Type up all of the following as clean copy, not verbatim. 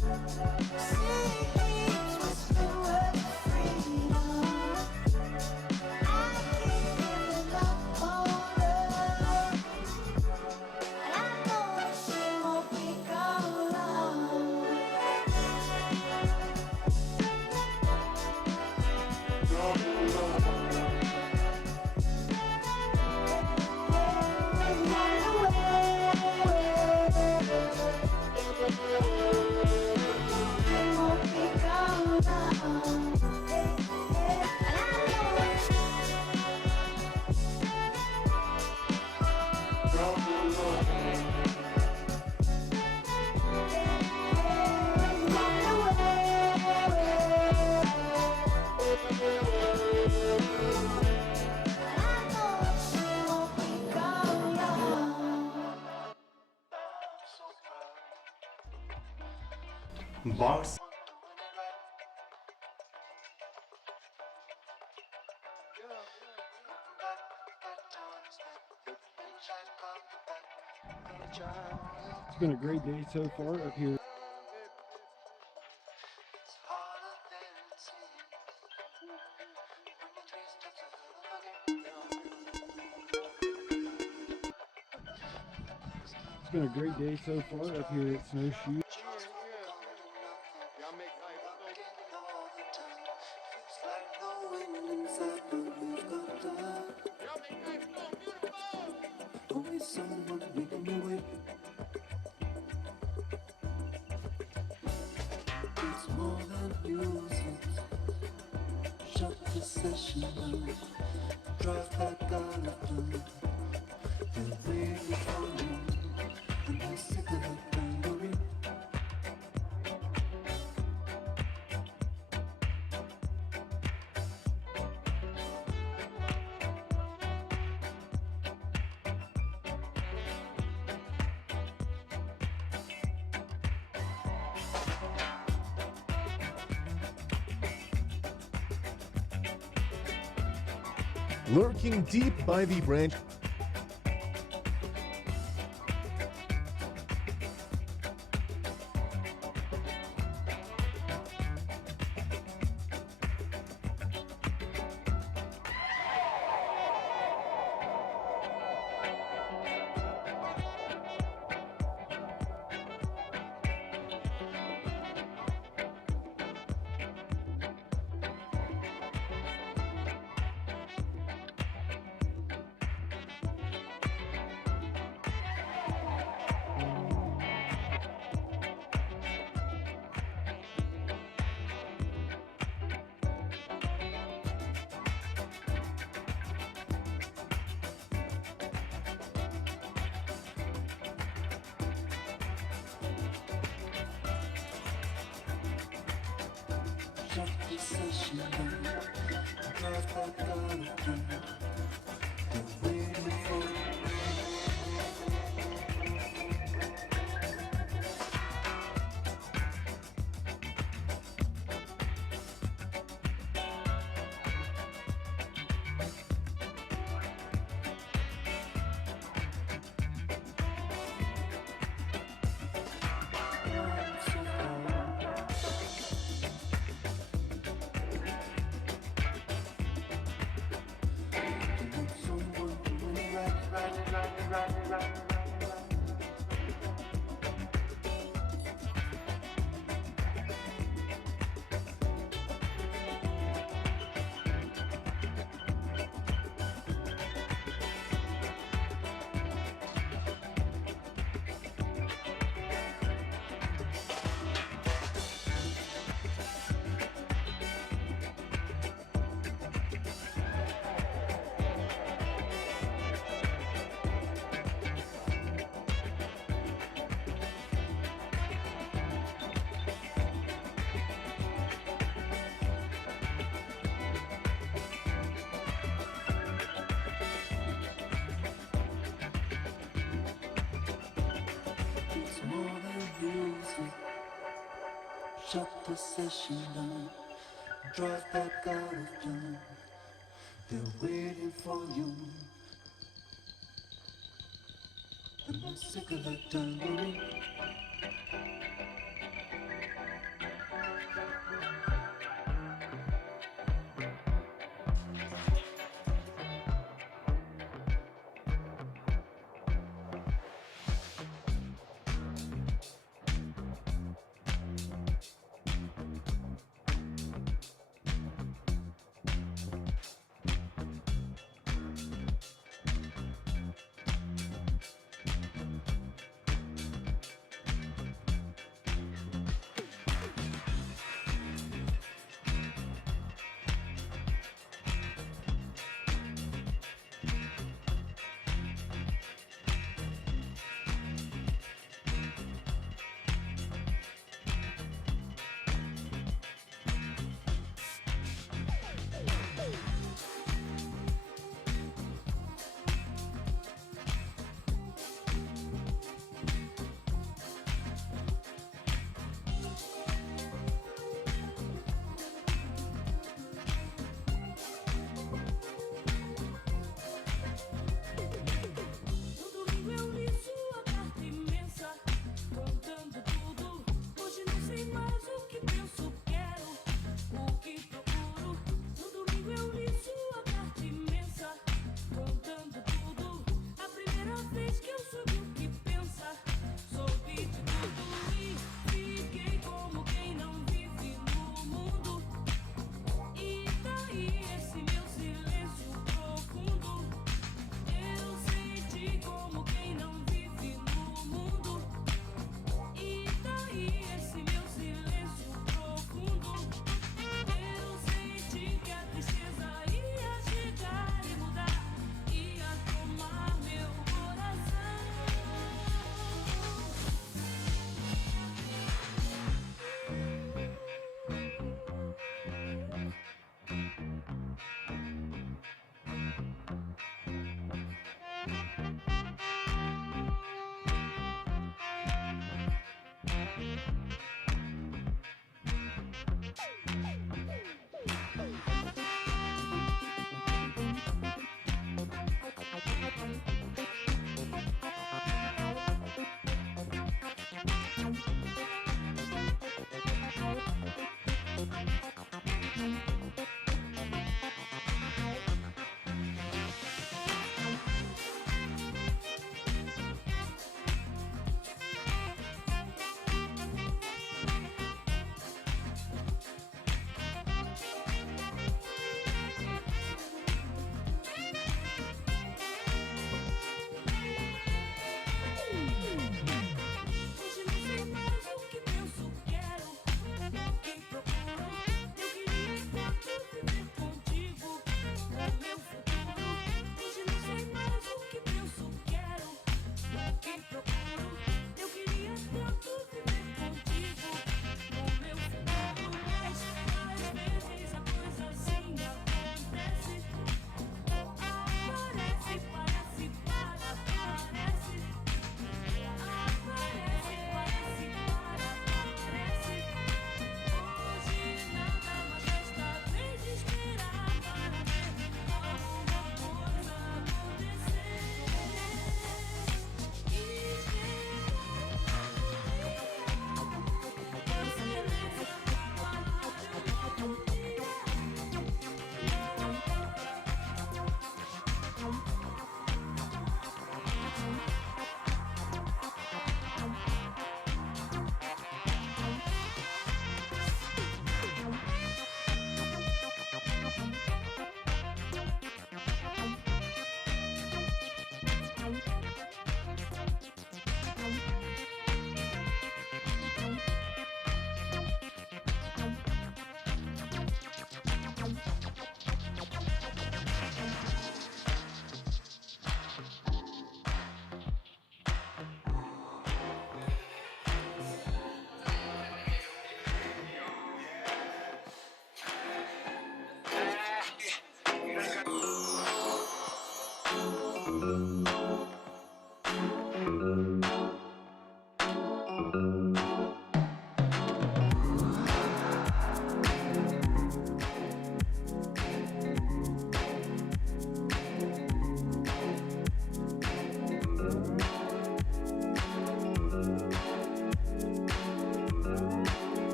Seems whisper words of freedom. I give up on her, and I know that she won't be gone long. Box. It's been a great day so far up here. It's been a great day so far up here at Snowshoe. Drive back out of town. They're waiting for you, and I'm sick of it, memory. Lurking deep by the branch. Shut the session down, drive back out of town. They're waiting for you, and I'm sick of that time.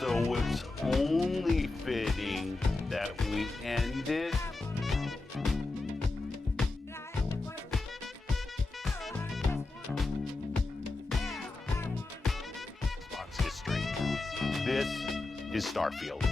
So it's only fitting that we end it. Xbox history. This is Starfield.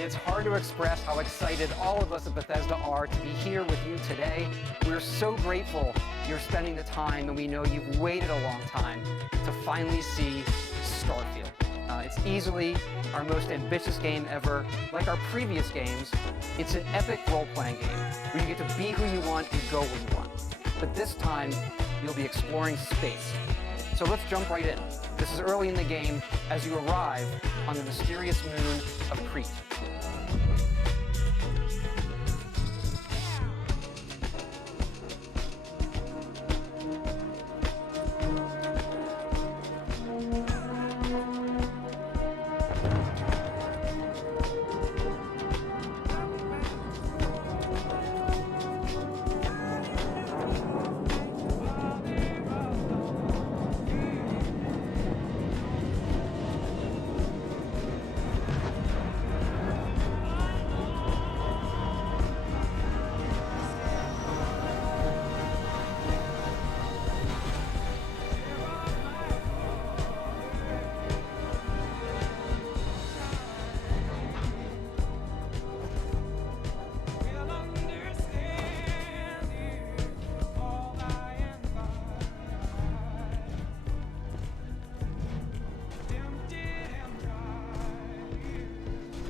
It's hard to express how excited all of us at Bethesda are to be here with you today. We're so grateful you're spending the time, and we know you've waited a long time to finally see Starfield. It's easily our most ambitious game ever. Like our previous games, it's an epic role-playing game where you get to be who you want and go where you want. But this time, you'll be exploring space. So let's jump right in. This is early in the game as you arrive on the mysterious moon of Crete.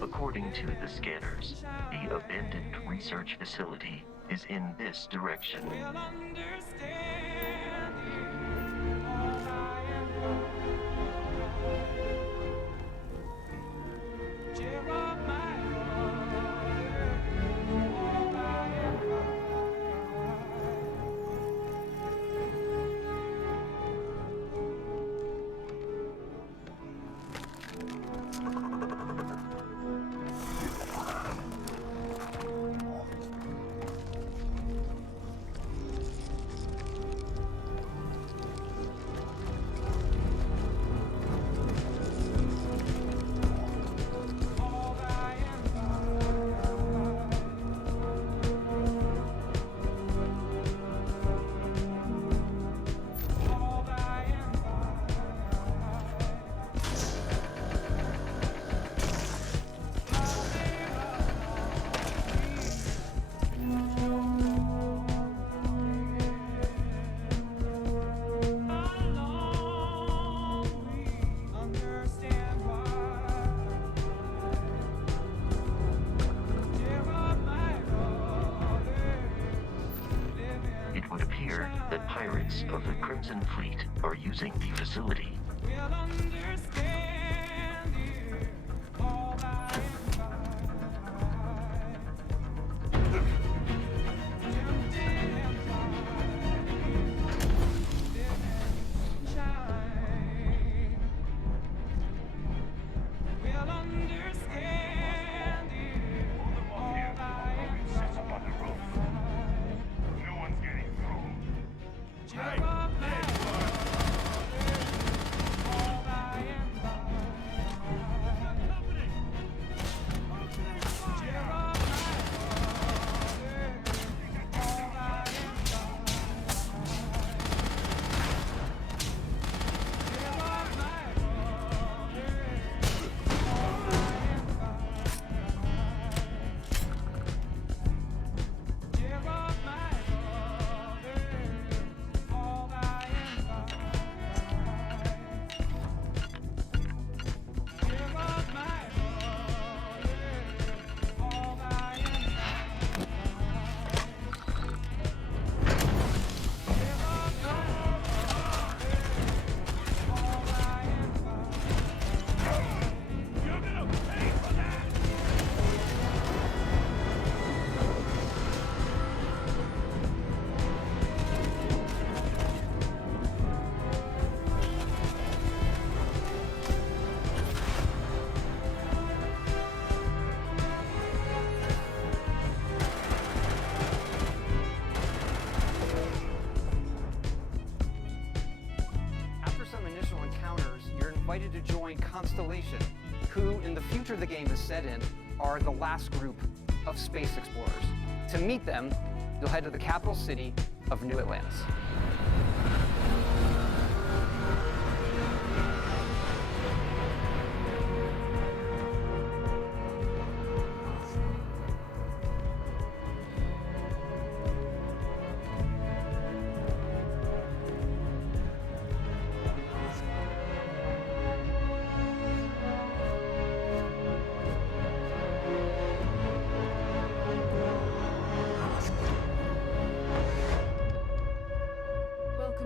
According to the scanners, the abandoned research facility is in this direction. of the Crimson Fleet are using the facility. To join Constellation, who in the future the game is set in are the last group of space explorers. To meet them, you'll head to the capital city of New Atlantis.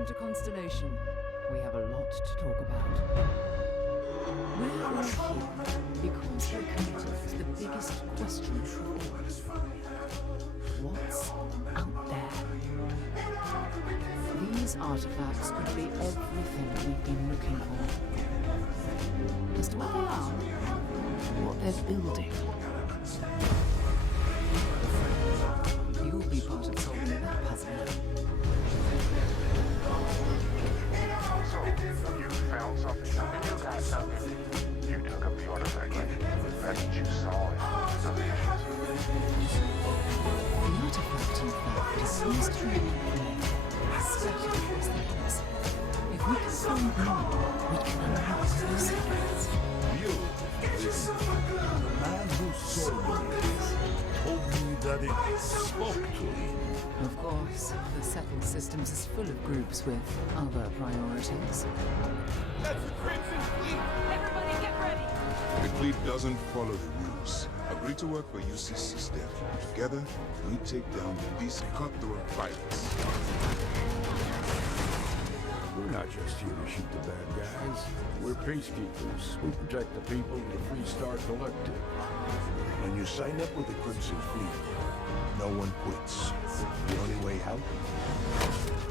To Constellation. We have a lot to talk about. Where are you? Because looking is the biggest question of all. What's out there? These artifacts could be everything we've been looking for. Just what they are, what they're building. You'll be part of solving that puzzle. Found something. You got something. You took up the artifact. That's what you saw. The artifact, in fact, seems to be speculative things. If we can find more, we can unlock the secrets. Get yourself a gun! The man who sold me told me that it spoke to me. Of course, the second systems is full of groups with other priorities. That's the Crimson Fleet! Everybody get ready! The fleet doesn't follow rules. Agree to work for UCC state. Together, we take down these cutthroat fighters. We're not just here to shoot the bad guys. We're peacekeepers. We protect the people of the Free Star Collective. When you sign up with the Crimson Fleet, no one quits. The only way out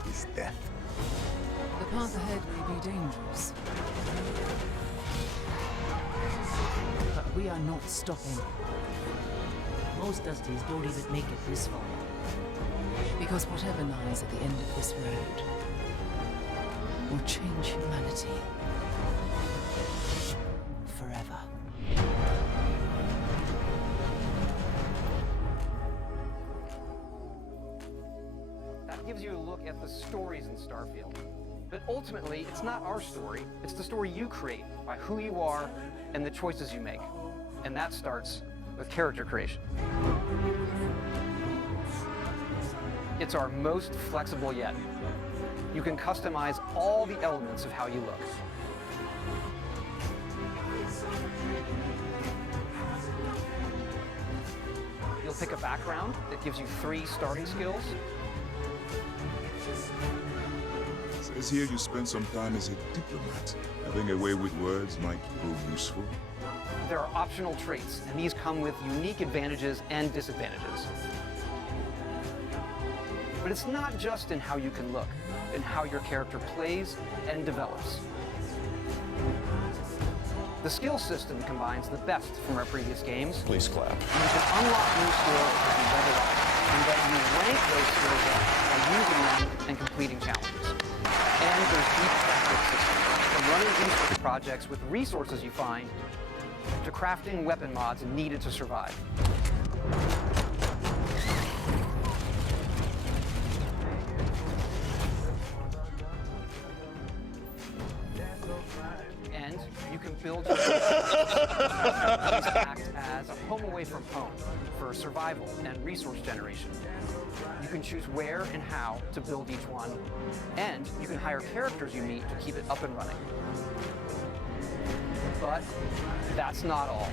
is death. The path ahead may be dangerous. But we are not stopping. Most Dusties don't even make it this far. Because whatever lies at the end of this road will change humanity forever. That gives you a look at the stories in Starfield. But ultimately, it's not our story. It's the story you create by who you are and the choices you make. And that starts with character creation. It's our most flexible yet. You can customize all the elements of how you look. You'll pick a background that gives you 3 starting skills. Let's hear you spend some time as a diplomat. Having a way with words might prove useful. There are optional traits, and these come with unique advantages and disadvantages. But it's not just in how you can look, in how your character plays and develops. The skill system combines the best from our previous games. Please clap. And you can unlock new skills as you level up, and then you rank those skills up by using them and completing challenges. And there's deep crafting systems, from running research projects with resources you find, to crafting weapon mods needed to survive. And you can build your own these act as a home away from home for survival and resource generation. You can choose where and how to build each one, and you can hire characters you meet to keep it up and running. But that's not all.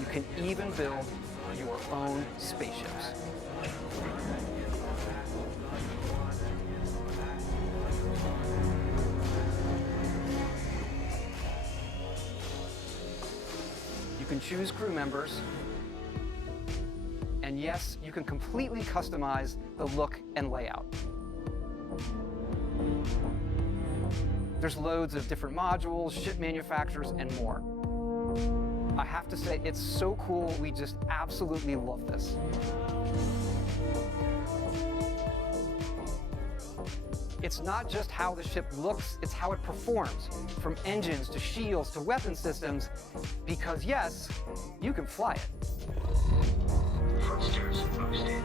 You can even build your own spaceships. You can choose crew members, and yes, you can completely customize the look and layout. There's loads of different modules, ship manufacturers, and more. I have to say, it's so cool. We just absolutely love this. It's not just how the ship looks, it's how it performs, from engines to shields to weapon systems, because yes, you can fly it. Thrusters boosted.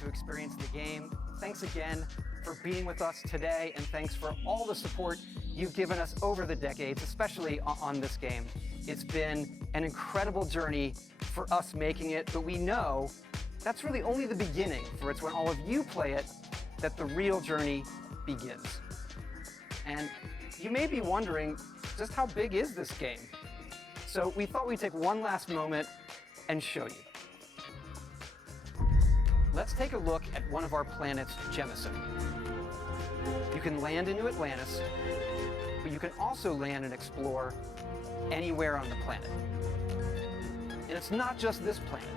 To experience the game. Thanks again for being with us today, and thanks for all the support you've given us over the decades, especially on this game. It's been an incredible journey for us making it, but we know that's really only the beginning, for it's when all of you play it that the real journey begins. And you may be wondering, just how big is this game? So we thought we'd take one last moment and show you. Let's take a look at one of our planets, Jemison. You can land into Atlantis, but you can also land and explore anywhere on the planet. And it's not just this planet,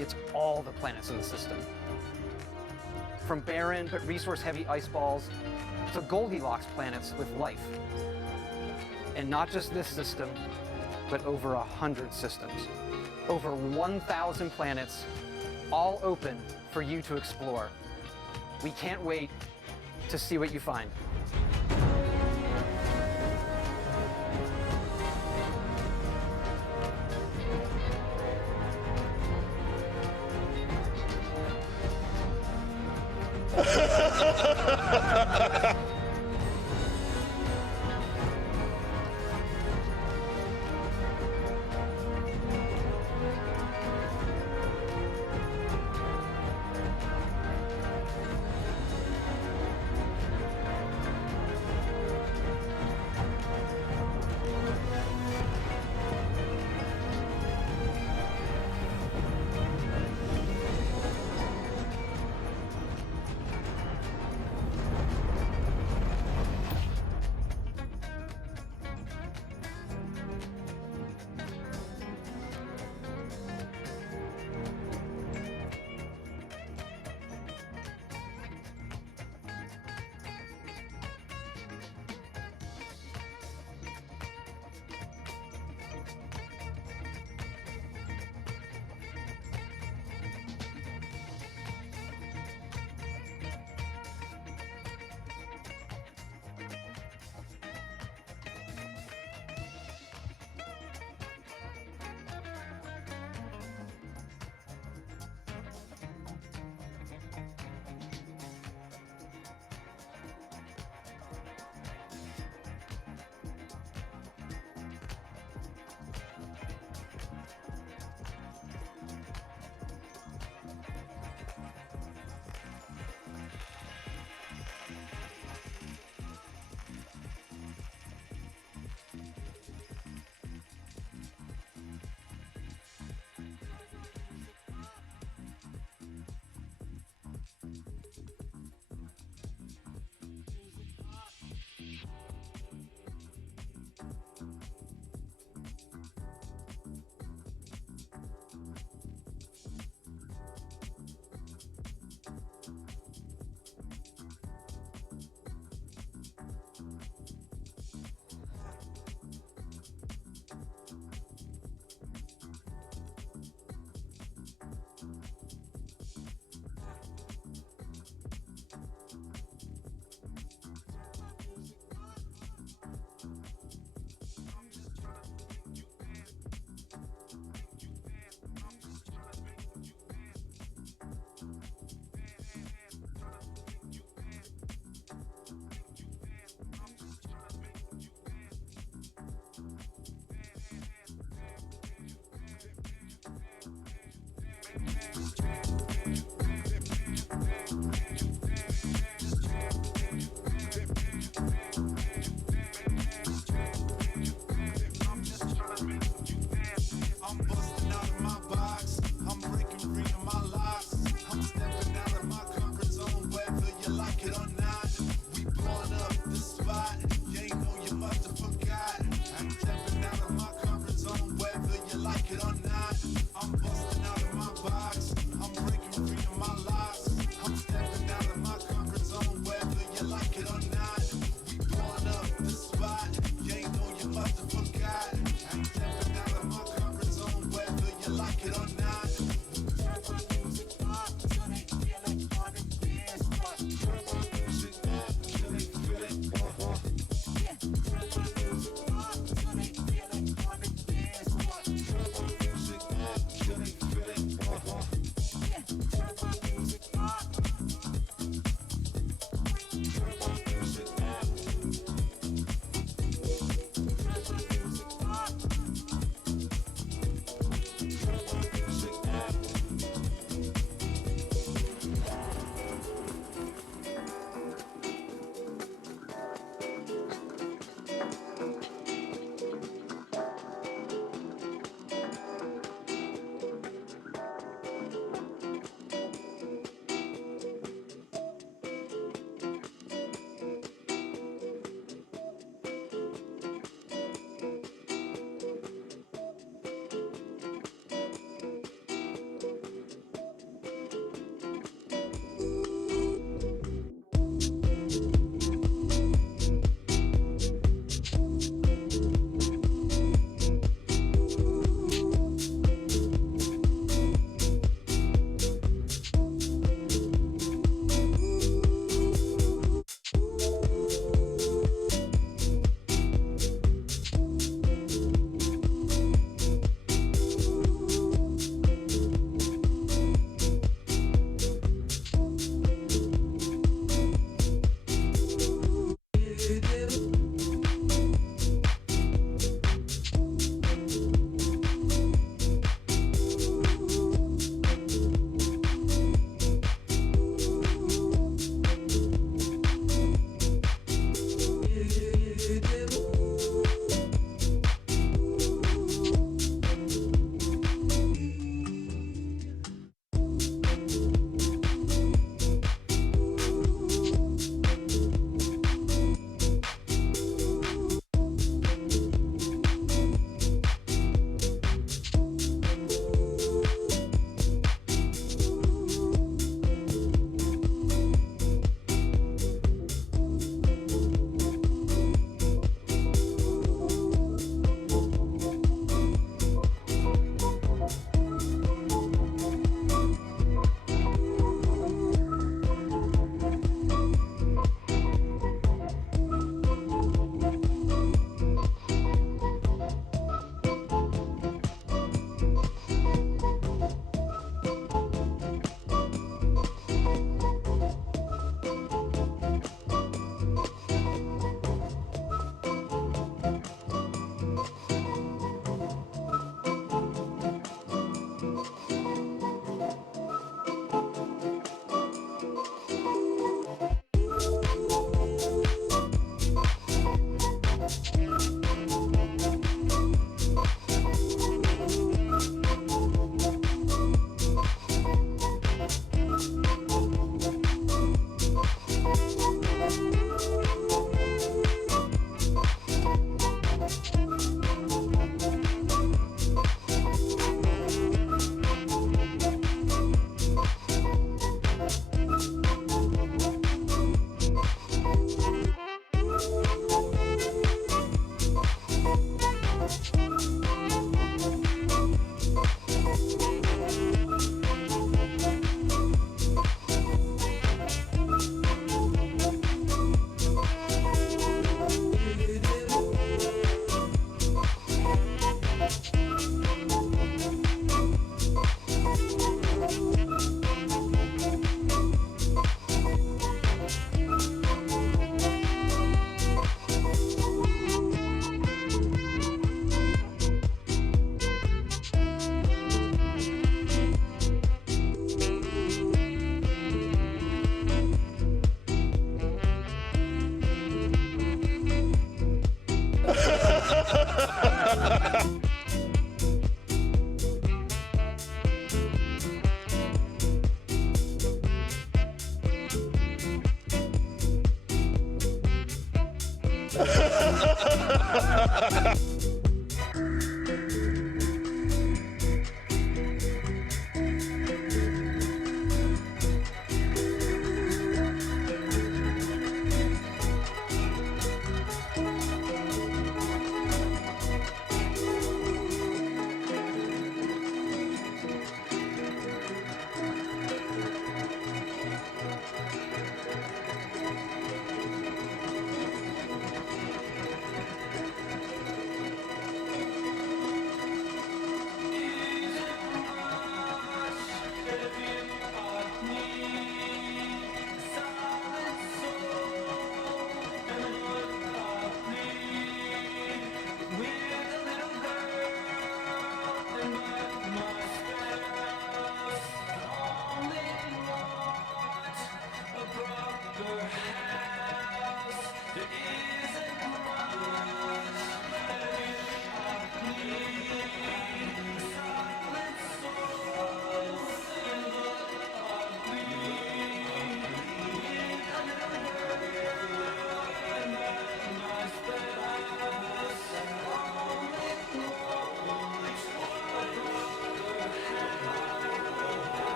it's all the planets in the system. From barren but resource-heavy ice balls to Goldilocks planets with life. And not just this system, but over 100 systems. Over 1,000 planets, all open for you to explore. We can't wait to see what you find.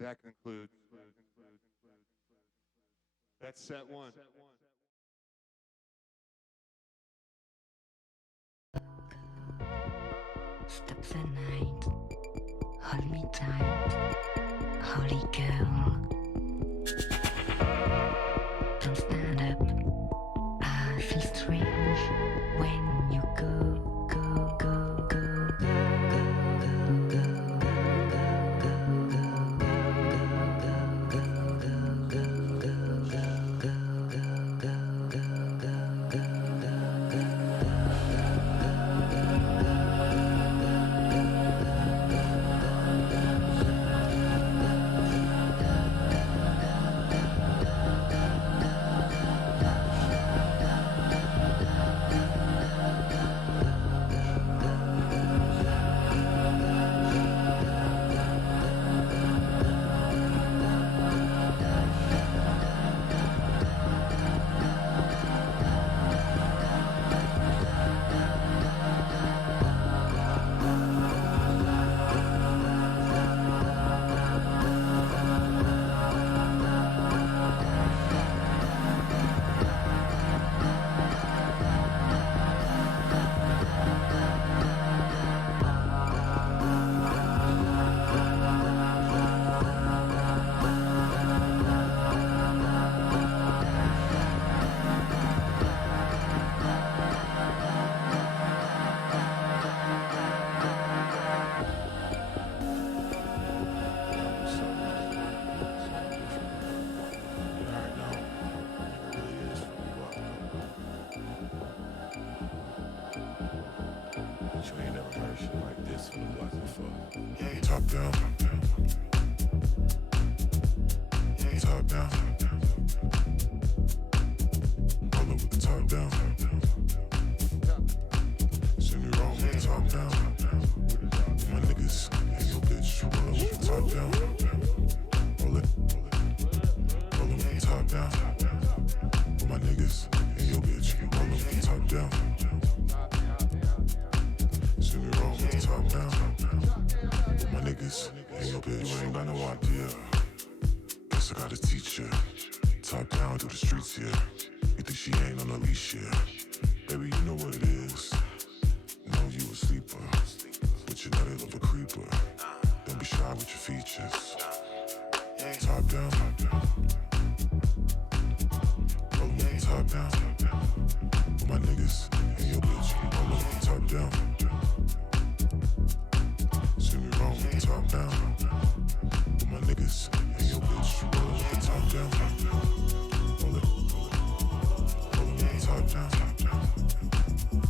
That concludes. That's set one. Stop the night, hold me tight, holy girl. Don't stand up, I feel strange when you go, go, go, go, go, go, go, Top down. Top down. Roll up with the top down. Send me wrong with the top down. My niggas and your bitch. Roll up with the top down. Roll it. Roll up with the top down. With my niggas and your bitch. Roll up with the top down. Send me wrong with the top down. My niggas and your bitch, you ain't got no idea. Guess I gotta teach ya. Top down to the streets, yeah. You think she ain't on a leash, yeah. Baby, you know what it is. Know you a sleeper, but you know they love a creeper. Don't be shy with your features. Top down. Roll with the top down. With my niggas and your bitch, roll with the top down. Top down. With my niggas and your bitch, roll with the top down. Roll it. Roll with the top down.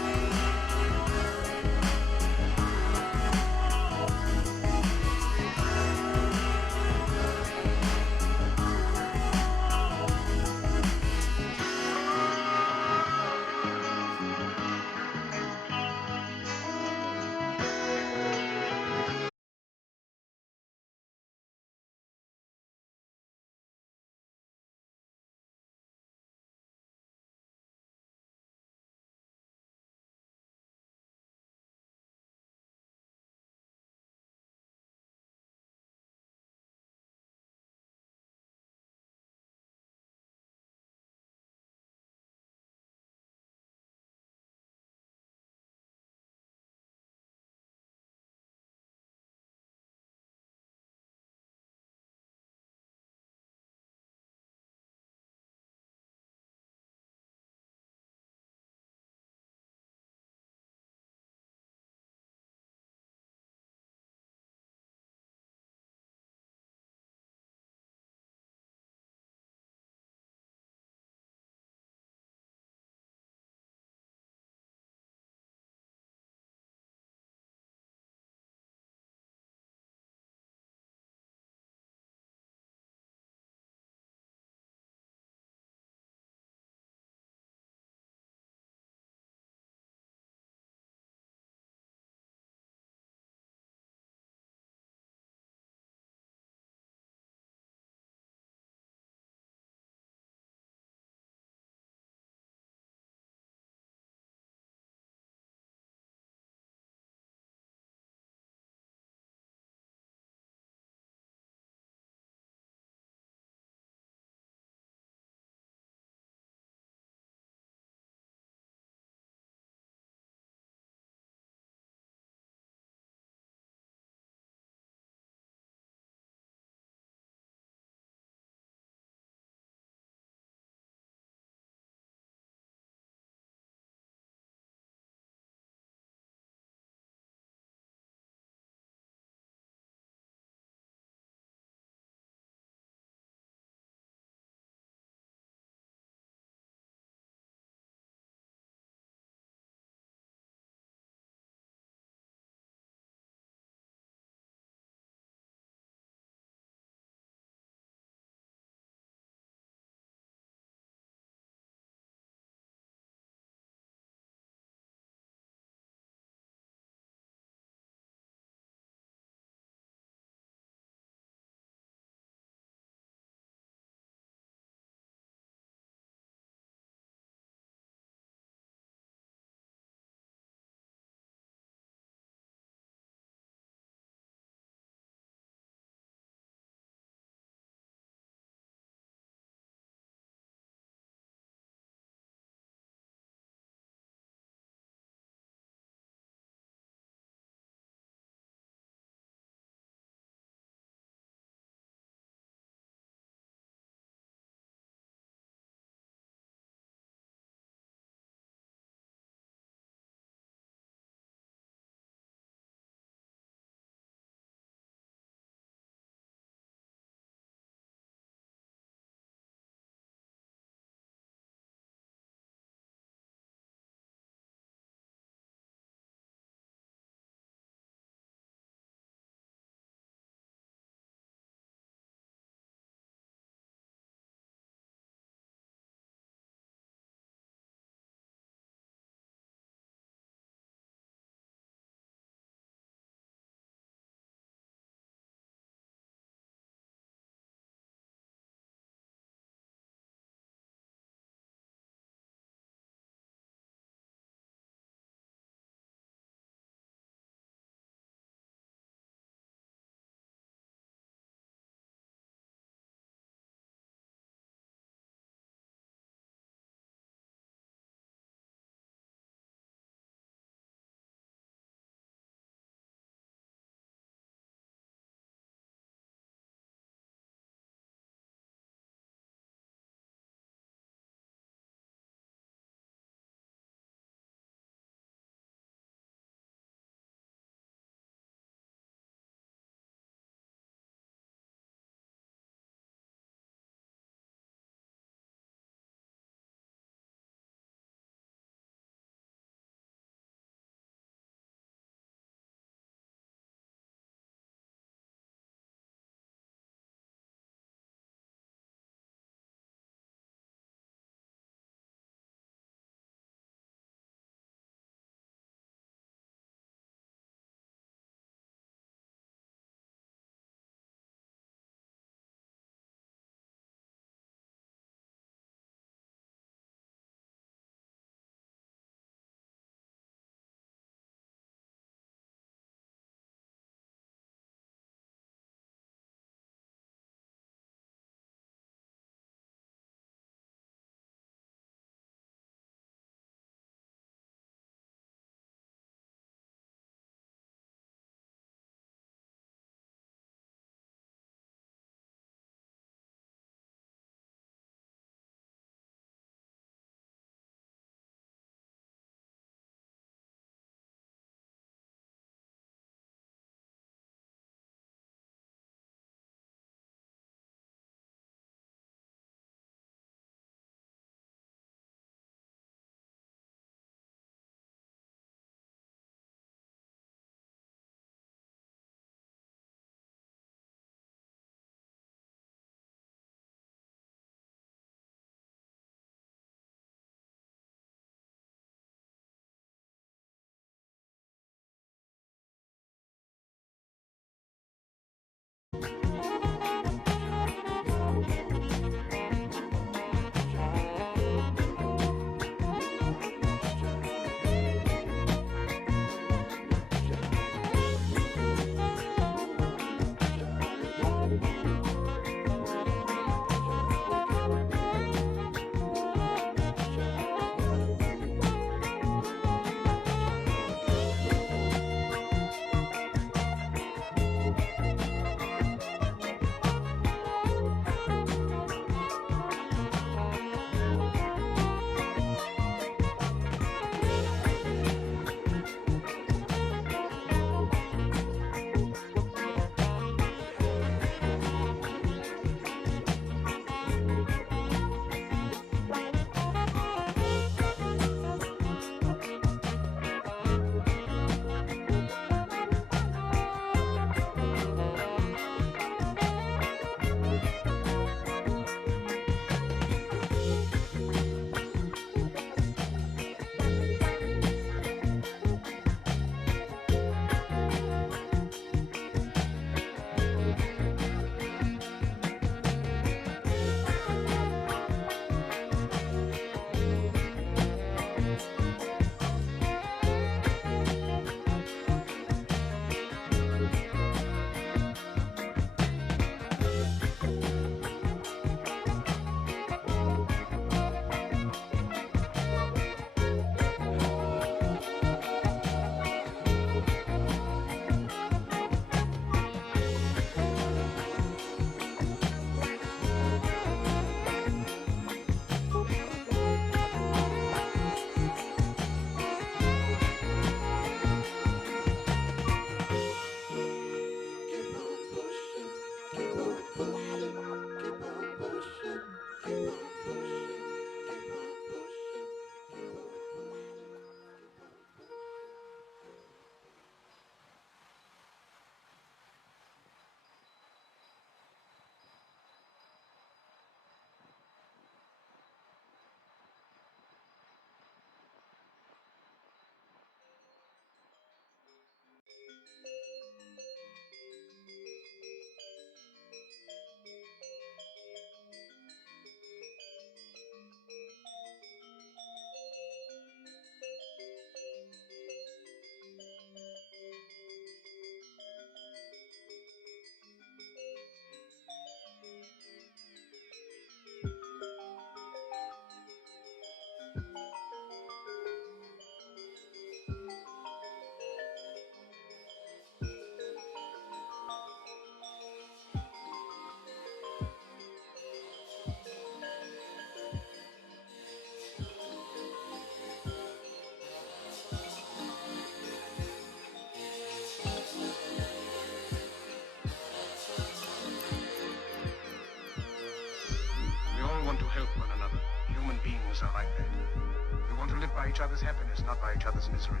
each other's happiness, not by each other's misery.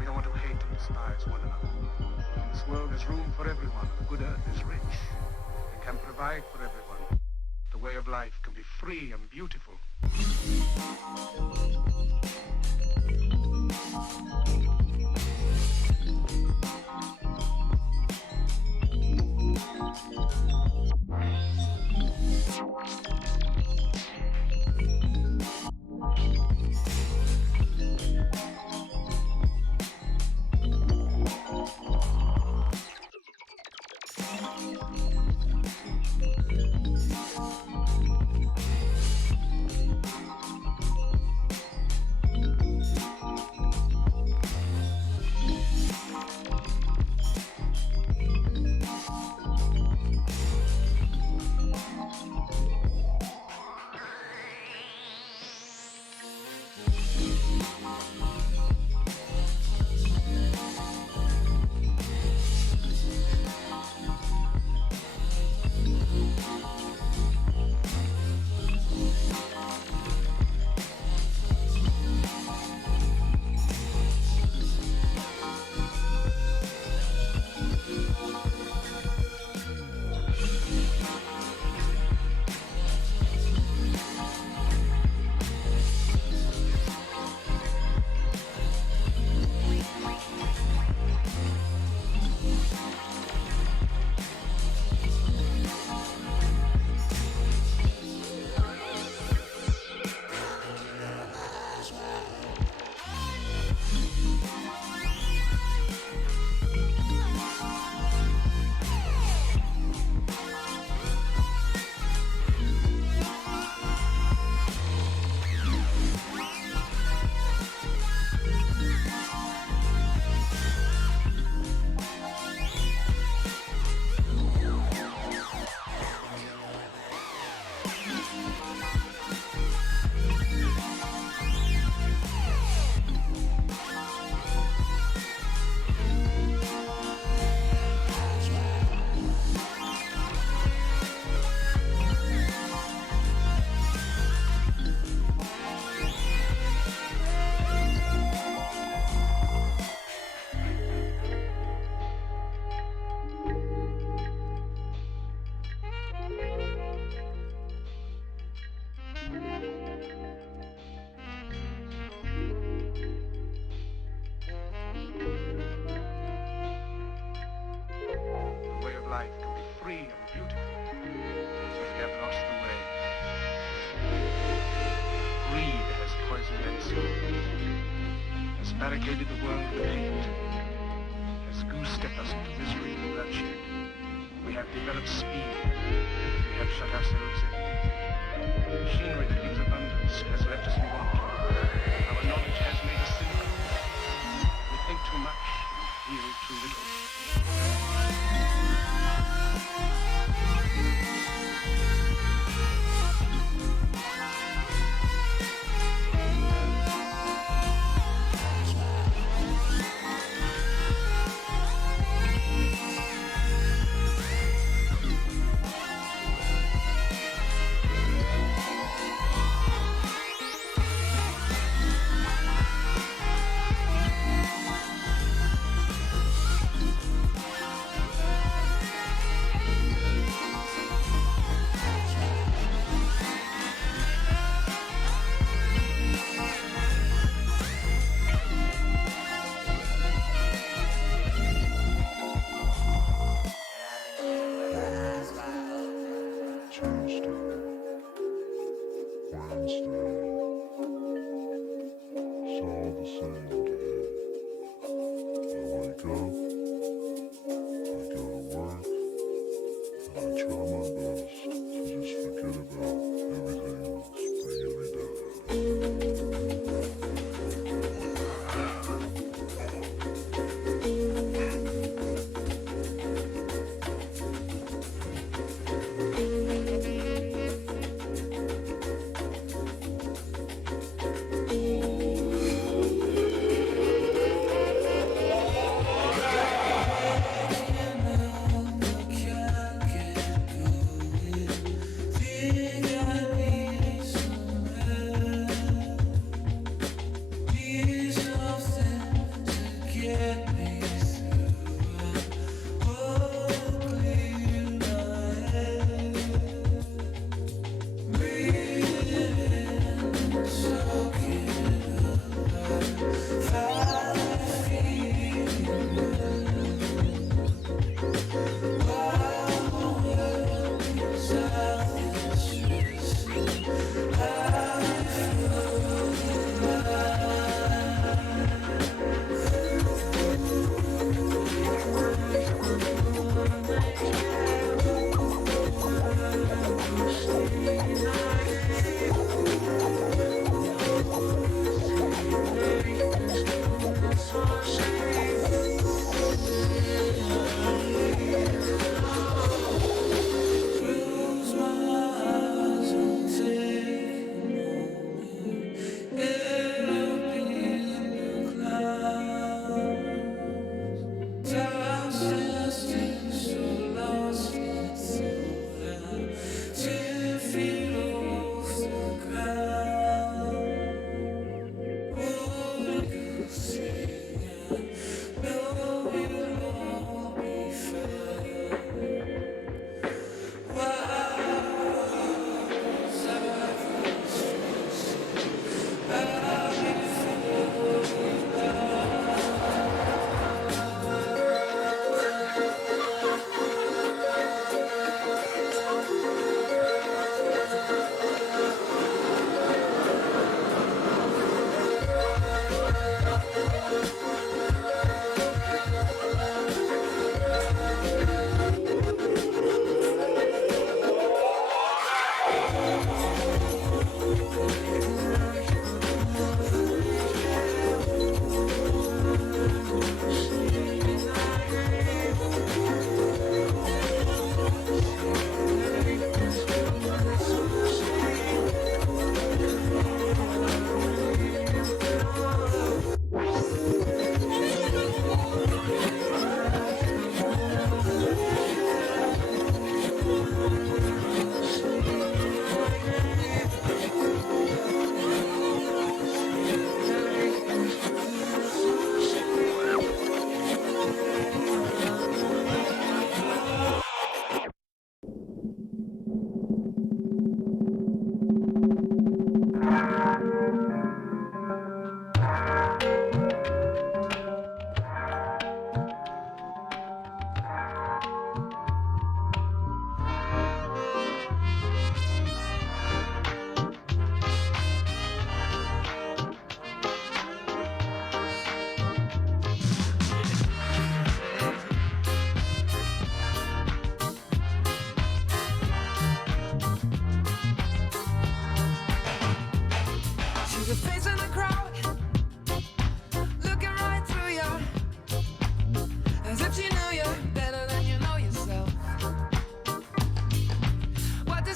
We don't want to hate and despise one another. In this world, there's room for everyone. The good earth is rich. It can provide for everyone. The way of life can be free and beautiful. barricaded the world with hate, has goose-stepped us into misery and bloodshed. We have developed speed. We have shut ourselves in. Machinery that means abundance has left us in want. Our knowledge has made us cynical. We think too much, feel too little.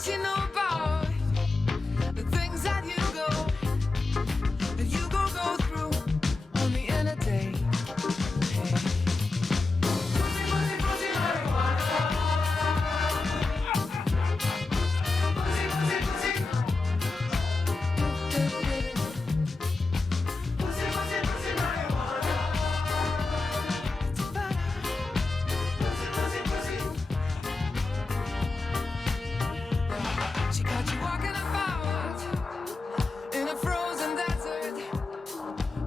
Cause you know about the things that you go through only in a day. Hey. Pussy, pussy, pussy, marijuana. Pussy, pussy, pussy. Pussy, pussy, pussy, marijuana. Pussy, pussy, pussy. She got you walking about in a frozen desert.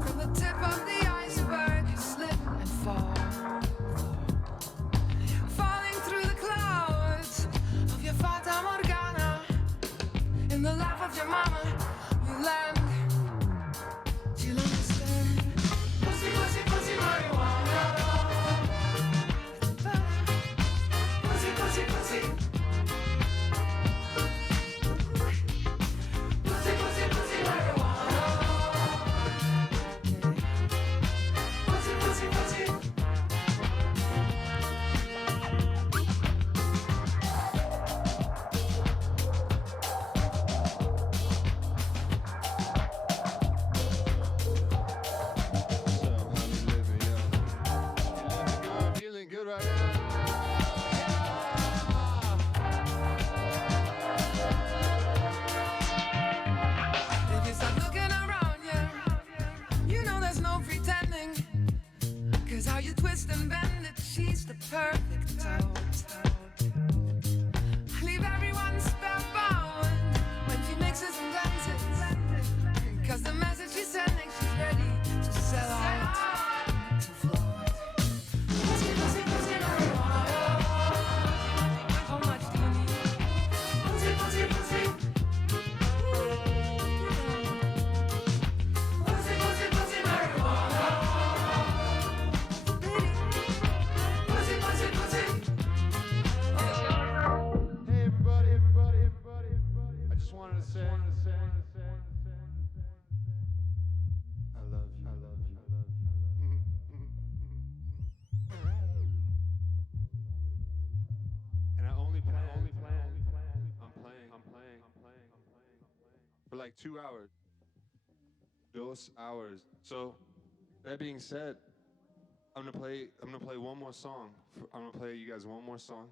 From the tip of the iceberg, you slip and fall. Falling through the clouds of your Fata Morgana. In the lap of your mama, you land. You'll understand. Pussy, pussy, pussy, marijuana. Pussy, pussy, pussy. Pussy, pussy, pussy, marijuana. Pussy, pussy, pussy. Feeling good right now. If you start looking around, yeah, you know there's no pretending. Cause how you twist and bend it, she's the perfect toast. Leave everyone spellbound when she mixes and blends it. Cause the message she's sending, she's ready to sell out. To float. Pussy, pussy, pussy, marijuana. How much do you need? Pussy, pussy, pussy. Pussy, pussy, pussy, marijuana. Pussy, pussy, pussy. Hey everybody, everybody, everybody, everybody. I just wanted to say I love you. I love you. I love you. And I only plan. I'm playing for like 2 hours. Those hours. So that being said, I'm gonna play one more song. I'm gonna play you guys one more song.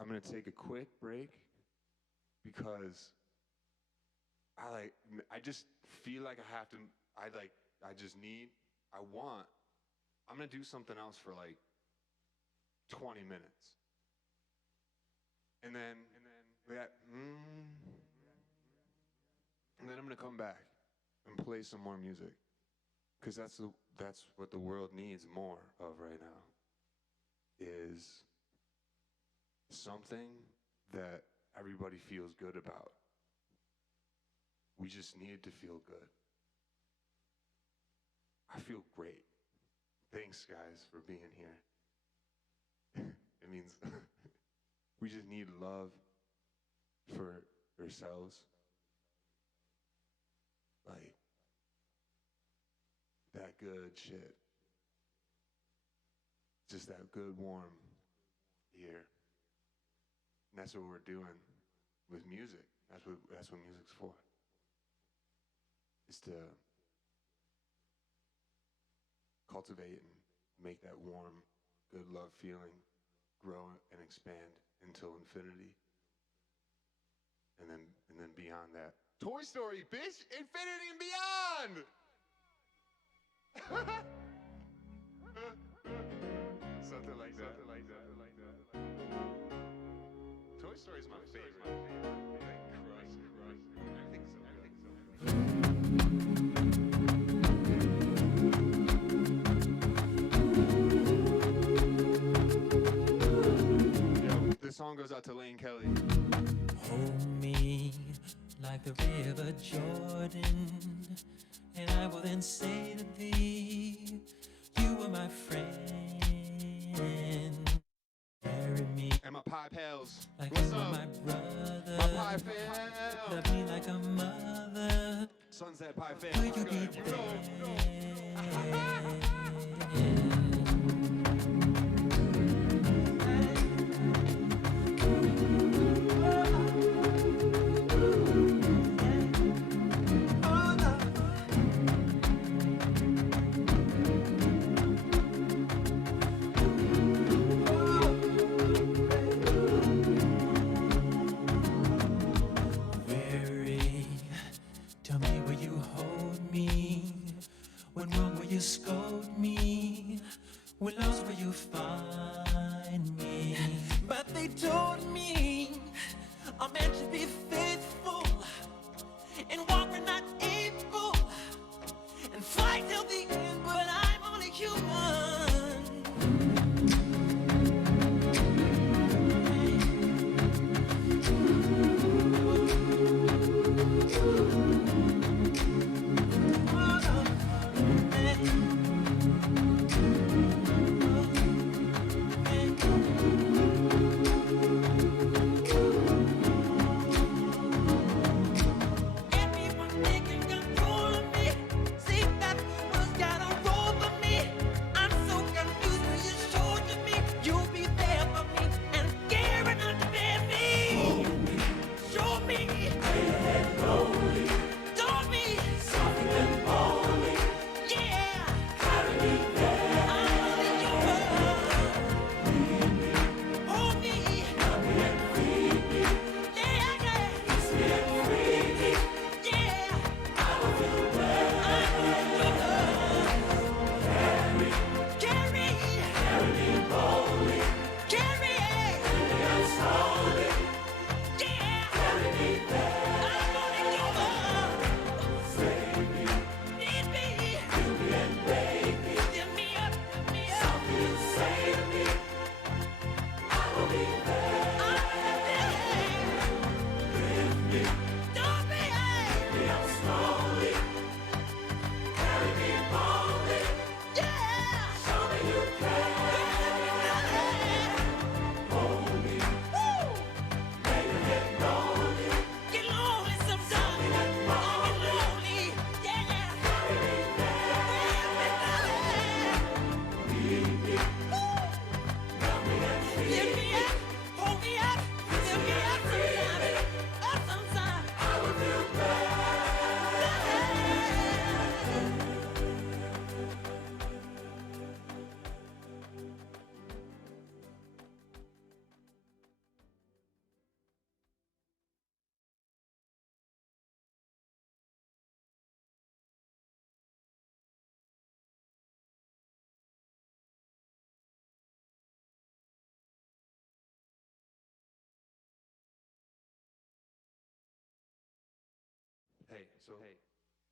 I'm gonna take a quick break because I just feel like I have to. I'm gonna do something else for like 20 minutes, and then I'm gonna come back and play some more music, because that's what the world needs more of right now, is something that everybody feels good about. We just need to feel good. I feel great. Thanks, guys, for being here. It means we just need love for ourselves. Like, that good shit. Just that good, warm ear. And that's what we're doing with music. That's what music's for. Is to cultivate and make that warm, good love feeling grow and expand until infinity. And then beyond that. Toy Story, bitch! Infinity and beyond! Something like that. Toy Story is my favorite. This song goes out to Lane Kelly. Hold me like the river Jordan, and I will then say to thee, you are my friend. Carry me and my pie pals. Like what's you up? are my brother. My pie fam. Love me like a mother. Sunset Pie fam. Will you be there?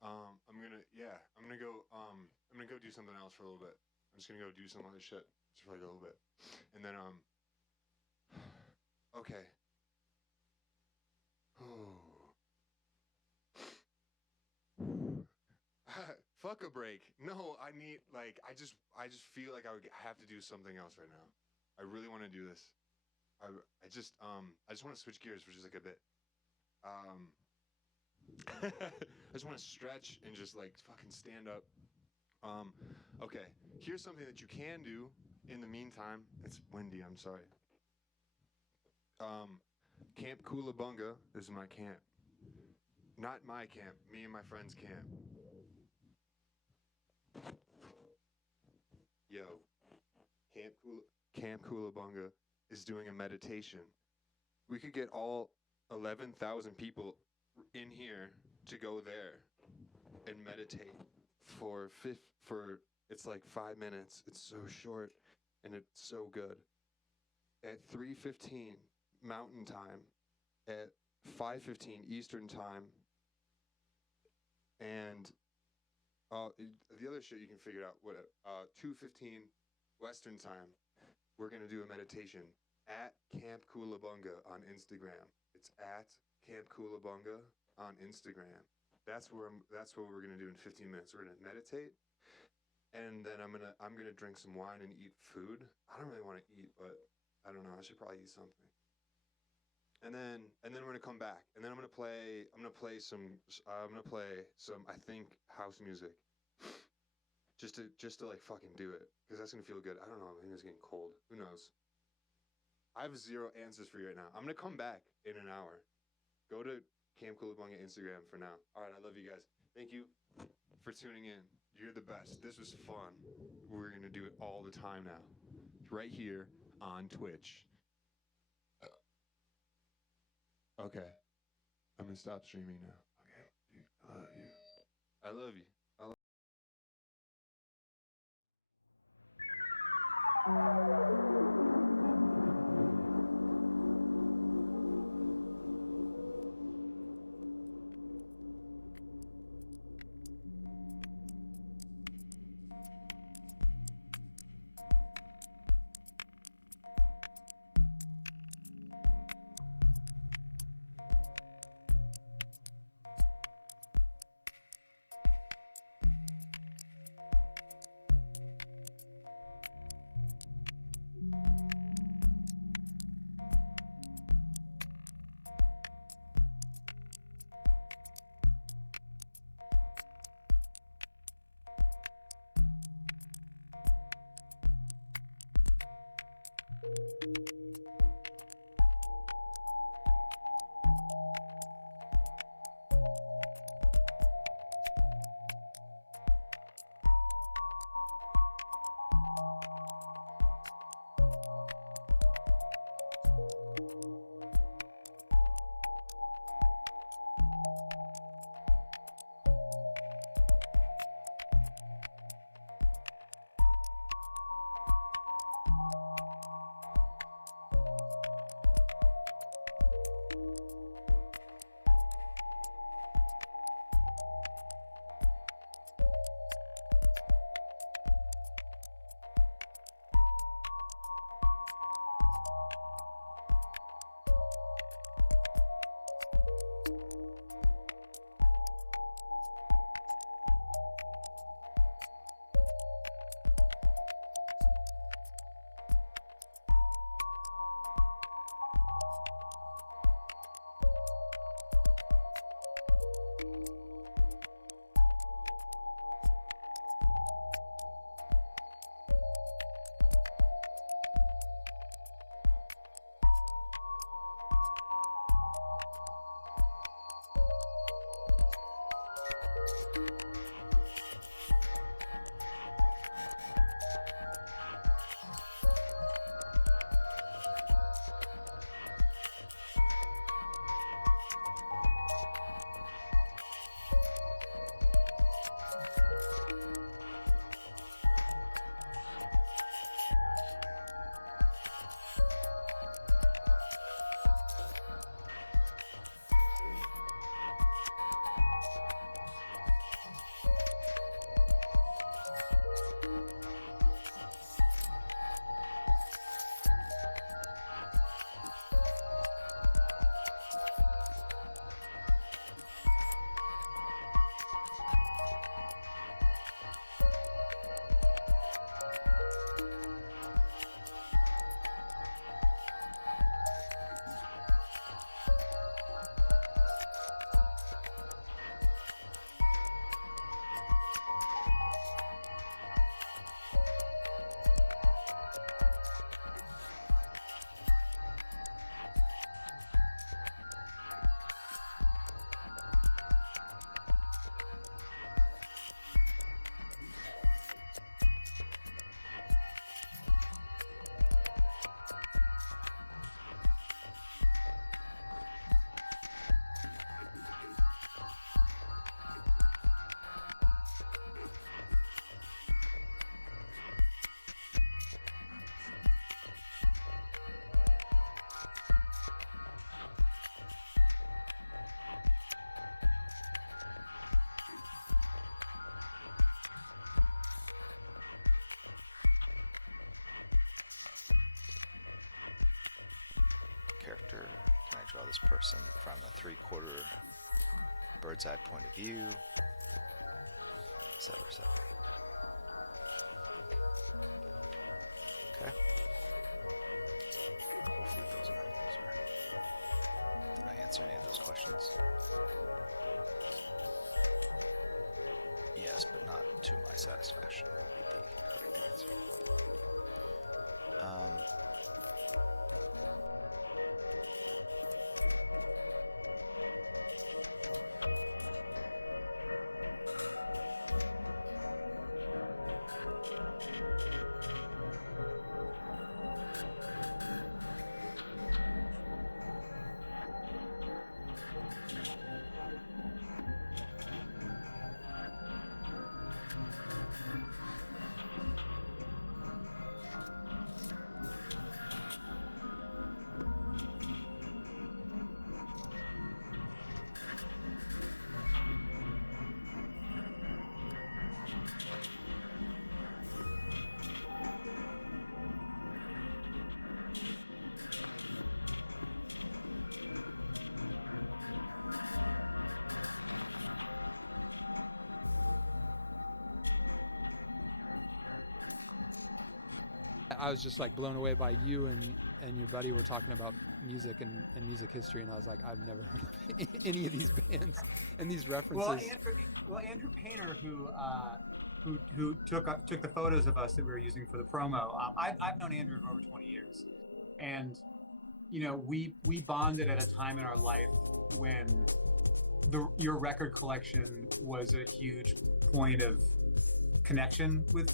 I'm gonna go do something else for a little bit. I'm just gonna go do some other shit just for like a little bit, and then okay. Fuck a break. No, I need I just feel like I would have to do something else right now. I really want to do this. I just want to switch gears for just like a bit. I just want to stretch and just like fucking stand up. Okay, here's something that you can do in the meantime. It's windy, I'm sorry. Camp Coolabunga is my camp. Not my camp, me and my friend's camp. Yo, Camp Coolabunga is doing a meditation. We could get all 11,000 people in here to go there and meditate for it's like 5 minutes. It's so short and it's so good. At 3:15 Mountain Time, at 5:15 Eastern Time, and the other shit you can figure out. 2:15 Western Time, we're gonna do a meditation at Camp Coolabunga on Instagram. It's at Camp Coolabunga on Instagram. That's what we're gonna do in 15 minutes. We're gonna meditate, and then I'm gonna drink some wine and eat food. I don't really want to eat, but I don't know. I should probably eat something. And then we're gonna come back, and then I'm gonna play some I think house music. Just to like fucking do it, because that's gonna feel good. I don't know. I think it's getting cold. Who knows? I have zero answers for you right now. I'm gonna come back in an hour. Go to Camp Coolabunga Instagram for now. All right, I love you guys. Thank you for tuning in. You're the best. This was fun. We're gonna do it all the time now, right here on Twitch. Okay, I'm gonna stop streaming now. Okay, dude, I love you. I love you. I was just like blown away by you and your buddy were talking about music and music history, and I was like, I've never heard any of these bands and these references. Andrew Painter, who took the photos of us that we were using for the promo, I've known Andrew for over 20 years, and you know, we bonded at a time in our life when your record collection was a huge point of connection with.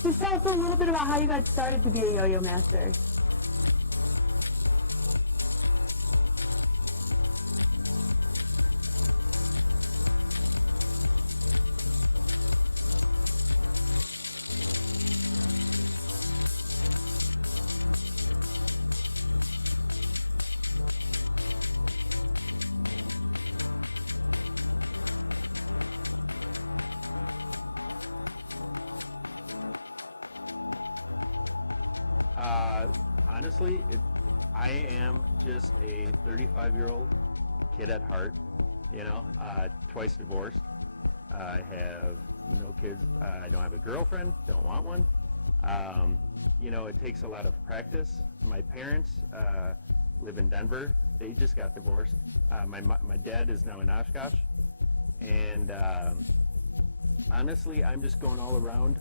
Just tell us a little bit about how you got started to be a yo-yo master. Honestly, I am just a 35-year-old kid at heart. You know, twice divorced. I have no kids. I don't have a girlfriend. Don't want one. You know, it takes a lot of practice. My parents live in Denver. They just got divorced. My dad is now in Oshkosh, and honestly, I'm just going all around.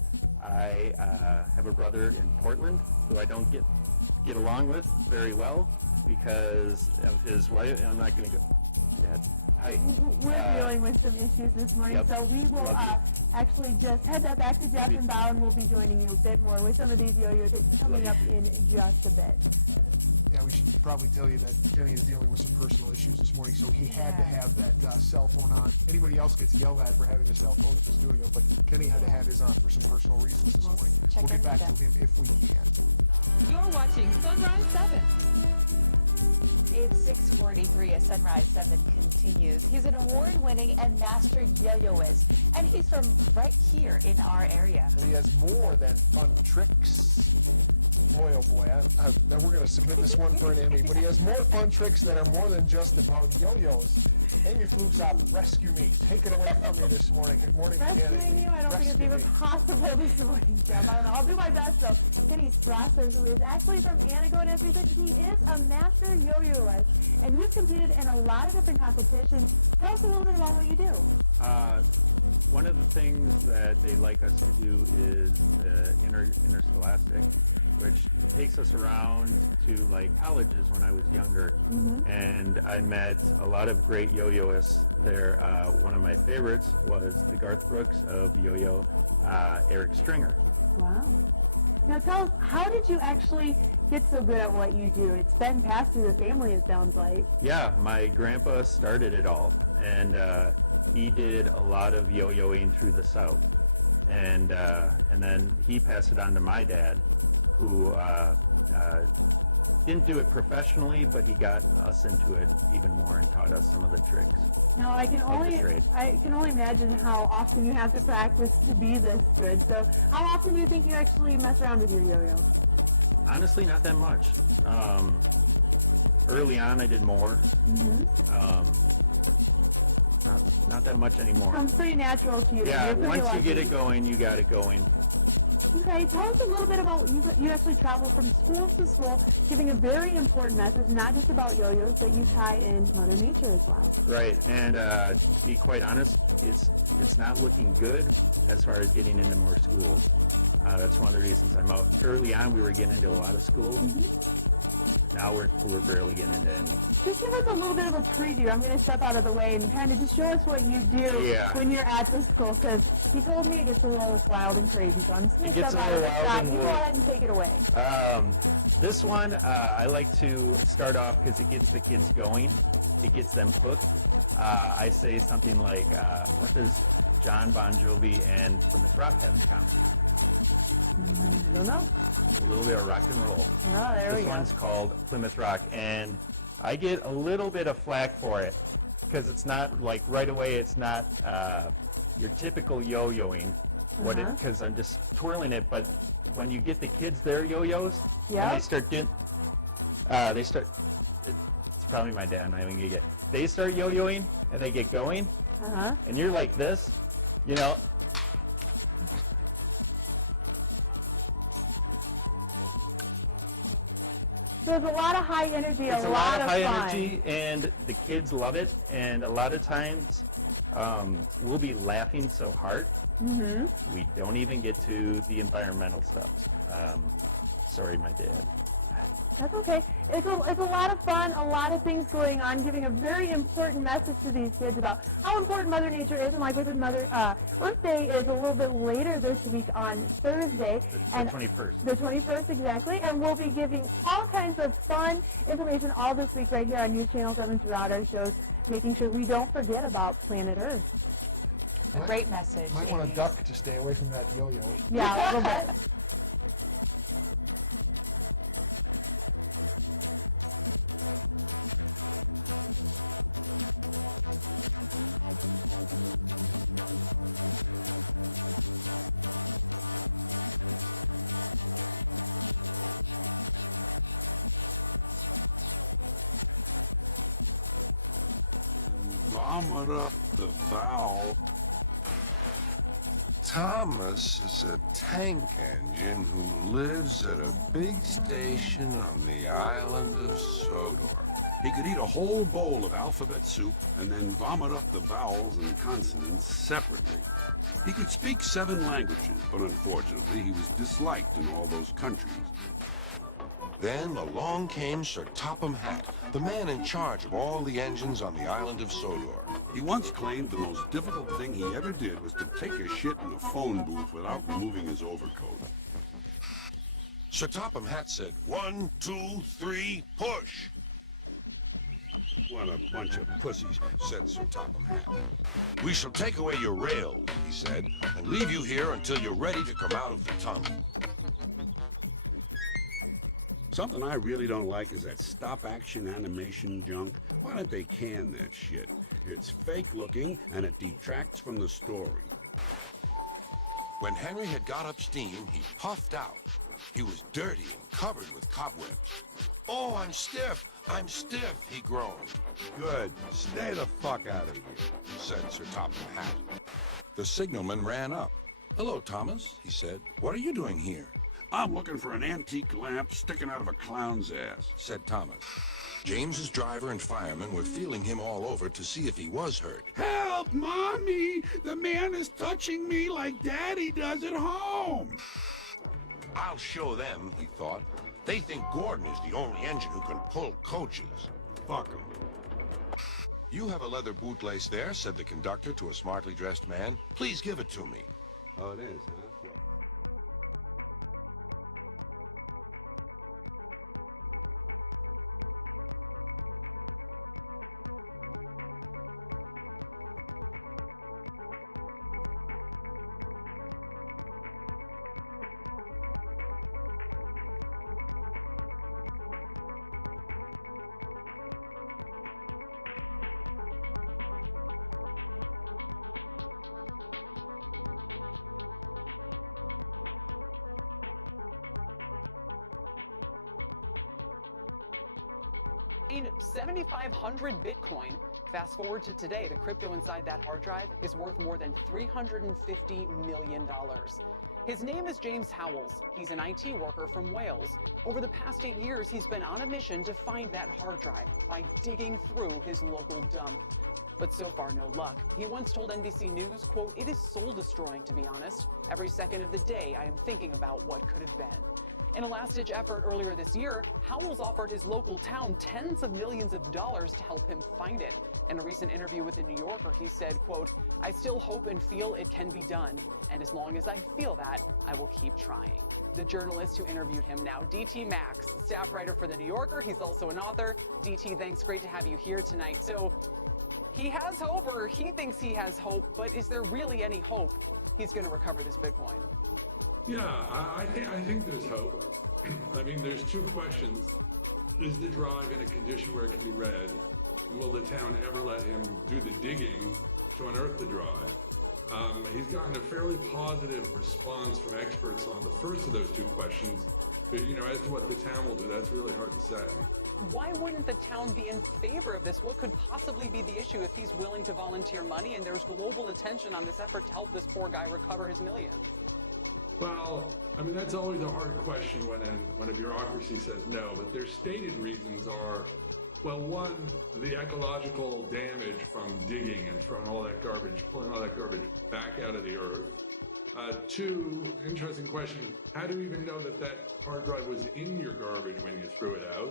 I have a brother in Portland who I don't get along with very well because of his wife. I'm not going to go. We're dealing with some issues this morning, so we will actually just head back to Jacksonville, and we'll be joining you a bit more with some of these yo-yo things coming up in just a bit. Yeah, we should probably tell you that Kenny is dealing with some personal issues this morning, so he had to have that cell phone on. Anybody else gets yelled at for having a cell phone in the studio, but Kenny had to have his on for some personal reasons. So we'll get back to him if we can. You're watching Sunrise 7. It's 6:43 as Sunrise 7 continues. He's an award-winning and master yo-yoist, and he's from lot of great yo-yoists there. One of my favorites was the Garth Brooks of yo-yo, Eric Stringer. Now tell us, how did you actually get so good at what you do? It's been passed through the family, it sounds like. Yeah, my grandpa started it all, and he did a lot of yo-yoing through the South, and then he passed it on to my dad, who didn't do it professionally, but he got us into it even more and taught us some other tricks. No, I can only imagine how often you have to practice to be this good. So how often do you think you actually mess around with videos? Honestly, not that much. Early on, I did more. Not that much anymore. Comes pretty natural to you. Yeah, once you get it going, you got it going. Okay, tell us a little bit about you actually travel from school to school, giving a very important message, not just about yo-yos, but you tie in communication. Right, and to be quite honest, it's not looking good as far as getting into school. That's one of the reasons I thought early on we were getting into a lot of school. Now we're barely getting into it. Just give us a little bit of a preview. I'm going to step out of the way and kind of show us what you do when you're at the school, because you told me it's a little wild and crazy. It gets a little wild and go ahead and take it away. This one, I like to start off with the kids going. It gets them hooked. I say something like, there's John Bon Jovi and rock. Oh, there we go. One's called Plymouth Rock, and I get a little bit of flack for it because it's not like right away. It's not your typical yo-yoing. Because I'm just twirling it, but when you get the kids their yo-yos, they start telling my dad I'm having it. They start yo-yoing and they get going, and you're like this, you know. There's a lot of high energy, a lot of high fun. energy, and the kids love it. And a lot of times, we'll be laughing so hard, we don't even get to the environmental stuff. Sorry, my kid. That's okay. It's a lot of fun, a lot of things going on, giving a very important message to these kids about how important Mother Nature is. And my good mother, birthday is a little bit later this week on Thursday. And 21st. The 21st, exactly. And we'll be giving all kinds of fun information all this week right here on News Channel 7 throughout our shows, making sure we don't forget about planet Earth. Great message. I want a duck to stay away from that yo-yo. Yeah, a little bit. Thomas is a tank engine who lives at a big station on the island of Soda. He could eat a whole bowl of alphabet soup and then vomit up the vowels and consonants separately. He could speak 7 languages, but unfortunately he was disliked in all those countries. Then along came Sir Topham Hatt, the man in charge of all the engines on the island of Sodor. He once claimed the most difficult thing he ever did was to take a shit in a phone booth without removing his overcoat. Sir Topham Hatt said, 1, 2, 3, push! What a bunch of pussies, said Sir Topham Hatt. We shall take away your rail, he said, and leave you here until you're ready to come out of the tunnel. Something I really don't like is that stop-action animation junk. Why don't they can that shit? It's fake-looking, and it detracts from the story. When Henry had got up steam, he puffed out. He was dirty, covered with cobwebs. Oh, I'm stiff, he groaned. Good. Stay the fuck out of it, said Sir Topham Hatt. The signalman ran up. Hello, Thomas, he said. What are you doing here? I'm looking for an antique lamp sticking out of a clown's ass, said Thomas. James's driver and fireman were feeling him all over to see if he was hurt. Help, Mommy! The man is touching me like Daddy does at home. I'll show them, he thought. They think Gordon is the only engine who can pull coaches. Fuck him. You have a leather bootlace there, said the conductor to a smartly dressed man. Please give it to me. Oh, it is. Bitcoin. Fast forward to today, the crypto inside that hard drive is worth more than $350 million. His name is James Howells. He's an IT worker from Wales. Over the past 8 years, he's been on a mission to find that hard drive by digging through his local dump. But so far, no luck. He once told NBC News, quote, "It is soul-destroying, to be honest. Every second of the day, I am thinking about what could have been." In a last-ditch effort earlier this year, Howells offered his local town tens of millions of dollars to help him find it. In a recent interview with The New Yorker, he said, quote, "I still hope and feel it can be done. And as long as I feel that, I will keep trying." The journalist who interviewed him now, DT Max, staff writer for The New Yorker. He's also an author. DT, thanks. Great to have you here tonight. So he has hope, or he thinks he has hope, but is there really any hope he's going to recover his Bitcoin? Yeah, I think there's hope. I mean, there's two questions. Is the drawing in a condition where it can be read? Will the town ever let him do the digging to unearth the drawing? He's gotten a fairly positive response from experts on the first of those two questions. But, you know, as to what the town will do, that's really hard to say. Why wouldn't the town be in favor of this? What could possibly be the issue if he's willing to volunteer money and there's global attention on this effort to help this poor guy recover his millions? Well, I mean, that's always a hard question when a bureaucracy says no. Their stated reasons are, well, one, the ecological damage from digging and from all that garbage, pulling all that garbage back out of the earth. Two, interesting question, how do you even know that that hard drive was in your garbage when you threw it out?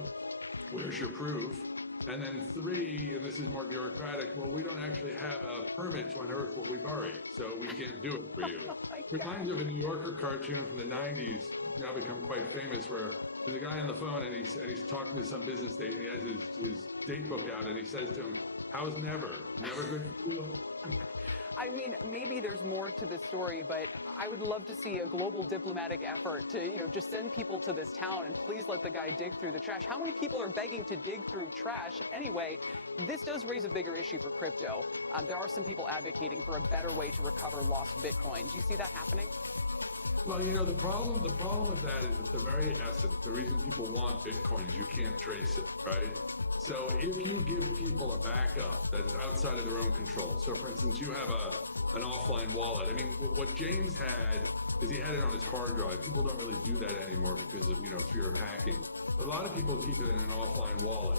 Where's your proof? And then three, and this is more bureaucratic, well, we don't actually have a permit to unearth what we buried, so we can't do it for you. Reminds me of a New Yorker cartoon from the 90s, you know, become quite famous, where there's a guy on the phone and he's talking to some business date, and he has his date book out, and he says to him, "How's never? Never good for you?" I mean, maybe there's more to the story, but I would love to see a global diplomatic effort to, just send people to this town and please let the guy dig through the trash. How many people are begging to dig through trash? Anyway, this does raise a bigger issue for crypto. There are some people advocating for a better way to recover lost Bitcoin. Do you see that happening? Well, you know, the problem with that is the very essence, the reason people want Bitcoin, you can't trace it, right? So if you give people a backup that's outside of their own control, so for instance, you have an offline wallet. I mean, what James had is he had it on his hard drive. People don't really do that anymore because of, fear of hacking. A lot of people keep it in an offline wallet.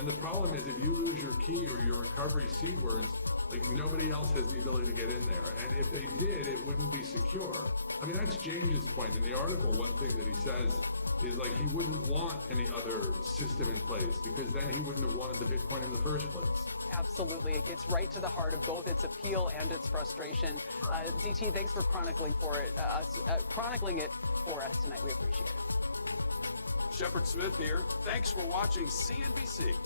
And the problem is if you lose your key or your recovery secret, like nobody else has the ability to get in there. And if they did, it wouldn't be secure. I mean, that's James' point in the article. One thing that he says is like he wouldn't want any other system in place because then he wouldn't have wanted the Bitcoin in the first place. Absolutely. It gets right to the heart of both its appeal and its frustration. DT, thanks for chronicling it for us tonight. Shepard Smith here. Thanks for watching CNBC.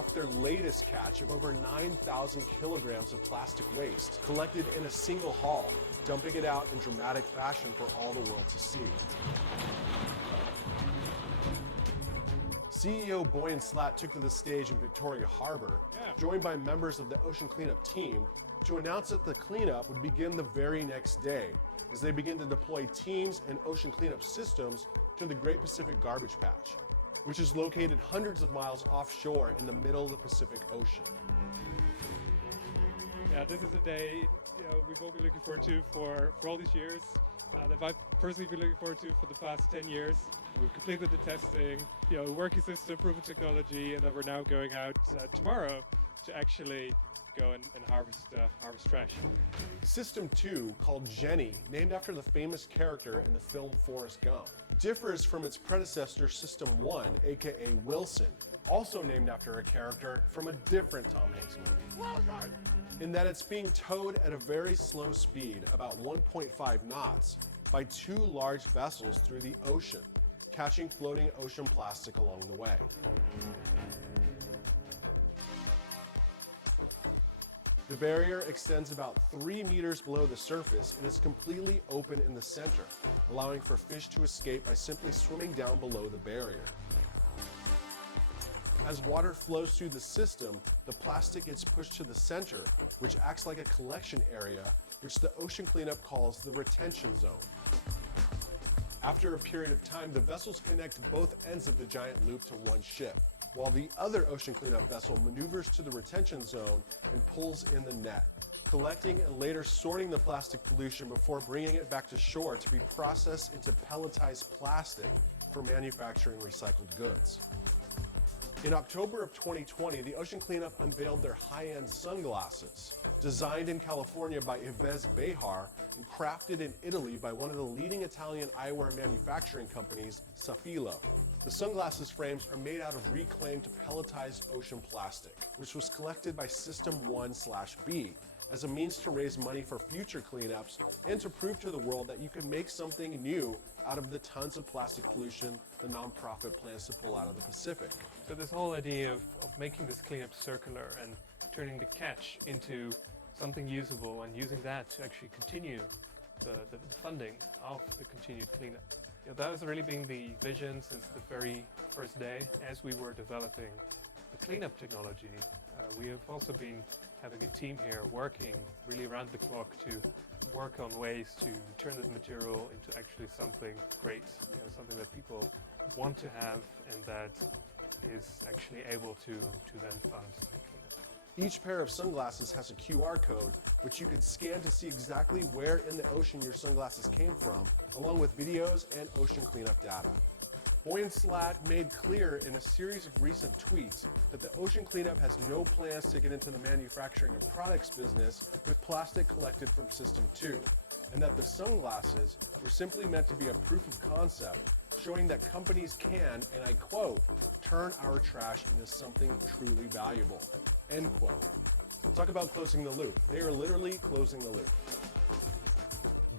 off their latest catch of over 9,000 kilograms of plastic waste collected in a single haul, dumping it out in dramatic fashion for all the world to see. CEO Boyan Slat took to the stage at Victoria Harbor, joined by members of the ocean cleanup team, to announce that the cleanup would begin the very next day, as they begin to deploy teams and ocean cleanup systems to the Great Pacific Garbage Patch, which is located hundreds of miles offshore in the middle of the Pacific Ocean. Yeah, this is a day we've all been looking forward to for all these years. That I've personally been looking forward to for the past 10 years. We've completed the testing, working system, proven technology, and then we're now going out tomorrow to actually go and harvest trash. System 2, called Jenny, named after the famous character in the film Forrest Gump, differs from its predecessor System 1, aka Wilson, also named after a character from a different Tom Hanks movie, in that it's being towed at a very slow speed, about 1.5 knots, by two large vessels through the ocean, catching floating ocean plastic along the way. The barrier extends about 3 meters below the surface and is completely open in the center, allowing for fish to escape by simply swimming down below the barrier. As water flows through the system, the plastic gets pushed to the center, which acts like a collection area, which the ocean cleanup calls the retention zone. After a period of time, the vessels connect both ends of the giant loop to one ship, while the other ocean cleanup vessel maneuvers to the retention zone and pulls in the net, collecting and later sorting the plastic pollution before bringing it back to shore to be processed into pelletized plastic for manufacturing recycled goods. In October of 2020, the Ocean Cleanup unveiled their high-end sunglasses, designed in California by Yves Behar and crafted in Italy by one of the leading Italian eyewear manufacturing companies, Safilo. The sunglasses frames are made out of reclaimed pelletized ocean plastic, which was collected by System 1/B as a means to raise money for future cleanups and to prove to the world that you can make something new out of the tons of plastic pollution the nonprofit plans to pull out of the Pacific. So this whole idea of making this cleanup circular and turning the catch into something usable and using that to actually continue the funding of the continued cleanup. That has really been the vision since the very first day as we were developing the cleanup technology. We have also been having a team here working really around the clock to work on ways to turn this material into actually something great, something that people want to have and that is actually able to then fund. Each pair of sunglasses has a QR code, which you can scan to see exactly where in the ocean your sunglasses came from, along with videos and ocean cleanup data. Boyan Slat made clear in a series of recent tweets that the ocean cleanup has no plans to get into the manufacturing of products business with plastic collected from System 2, and that the sunglasses are simply meant to be a proof of concept, showing that companies can, and I quote, turn our trash into something truly valuable, end quote. Talk about closing the loop. They are literally closing the loop.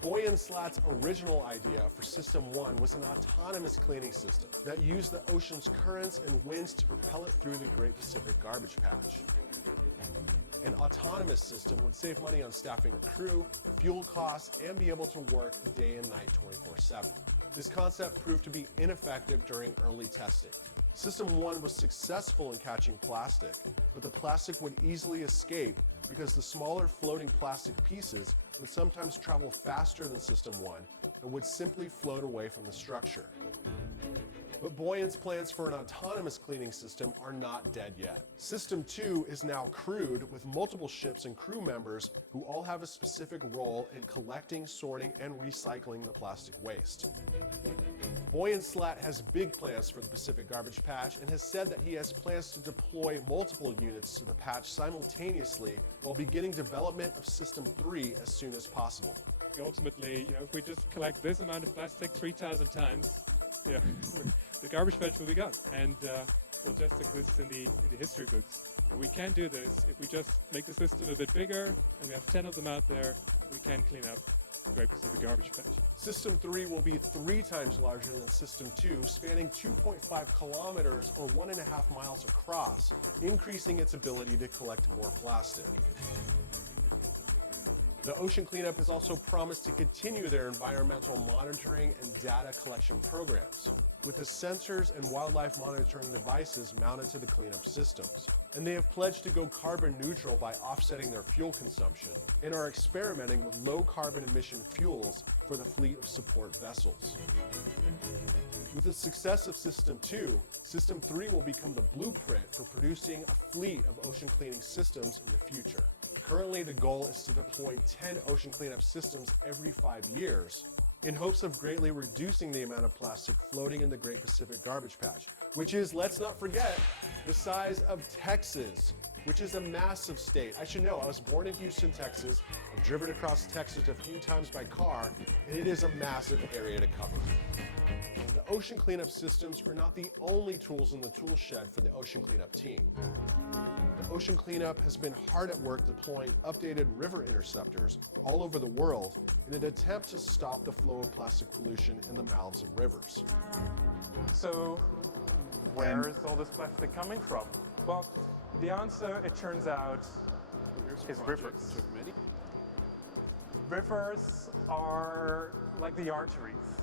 Boyan Slat's original idea for System 1 was an autonomous cleaning system that used the ocean's currents and winds to propel it through the Great Pacific Garbage Patch. An autonomous system would save money on staffing the crew, fuel costs, and be able to work day and night 24/7. This concept proved to be ineffective during early testing. System 1 was successful in catching plastic, but the plastic would easily escape because the smaller floating plastic pieces would sometimes travel faster than System 1 and would simply float away from the structure. But Boyan's plans for an autonomous cleaning system are not dead yet. System 2 is now crewed with multiple ships and crew members who all have a specific role in collecting, sorting, and recycling the plastic waste. Boyan Slat has big plans for the Pacific Garbage Patch and has said that he has plans to deploy multiple units to the patch simultaneously while beginning development of System 3 as soon as possible. Ultimately, if we just collect this amount of plastic 3,000 times, the garbage patch will be gone. And that's to the history books. We can't do this if we just make the system a bit bigger, we have 10 of them out there, we can clean up the garbage patch. System 3 will be 3 times larger than System 2, spanning 2.5 kilometers or 1.5 miles across, increasing Ocean Cleanup has also promised to continue their environmental monitoring and data collection programs with the sensors and wildlife monitoring devices mounted to the cleanup systems. And they have pledged to go carbon neutral by offsetting their fuel consumption and are experimenting with low carbon emission fuels for the fleet of support vessels. With the success of System 2, System 3 will become the blueprint for producing a fleet of ocean cleaning systems in the future. Currently, the goal is to deploy 10 ocean cleanup systems every 5 years in hopes of greatly reducing the amount of plastic floating in the Great Pacific Garbage Patch, which is, let's not forget, the size of Texas, which is a massive state. I should know, I was born in Houston, Texas. I've driven across Texas a few times by car, and it is a massive area to cover. The ocean cleanup systems are not the only tools in the tool shed for the ocean cleanup team. Ocean Cleanup has been hard at work deploying updated river interceptors all over the world in an attempt to stop the flow of plastic pollution in the mouths of rivers. So, where is all this plastic coming from? Well, the answer, it turns out, is rivers. Rivers are like the arteries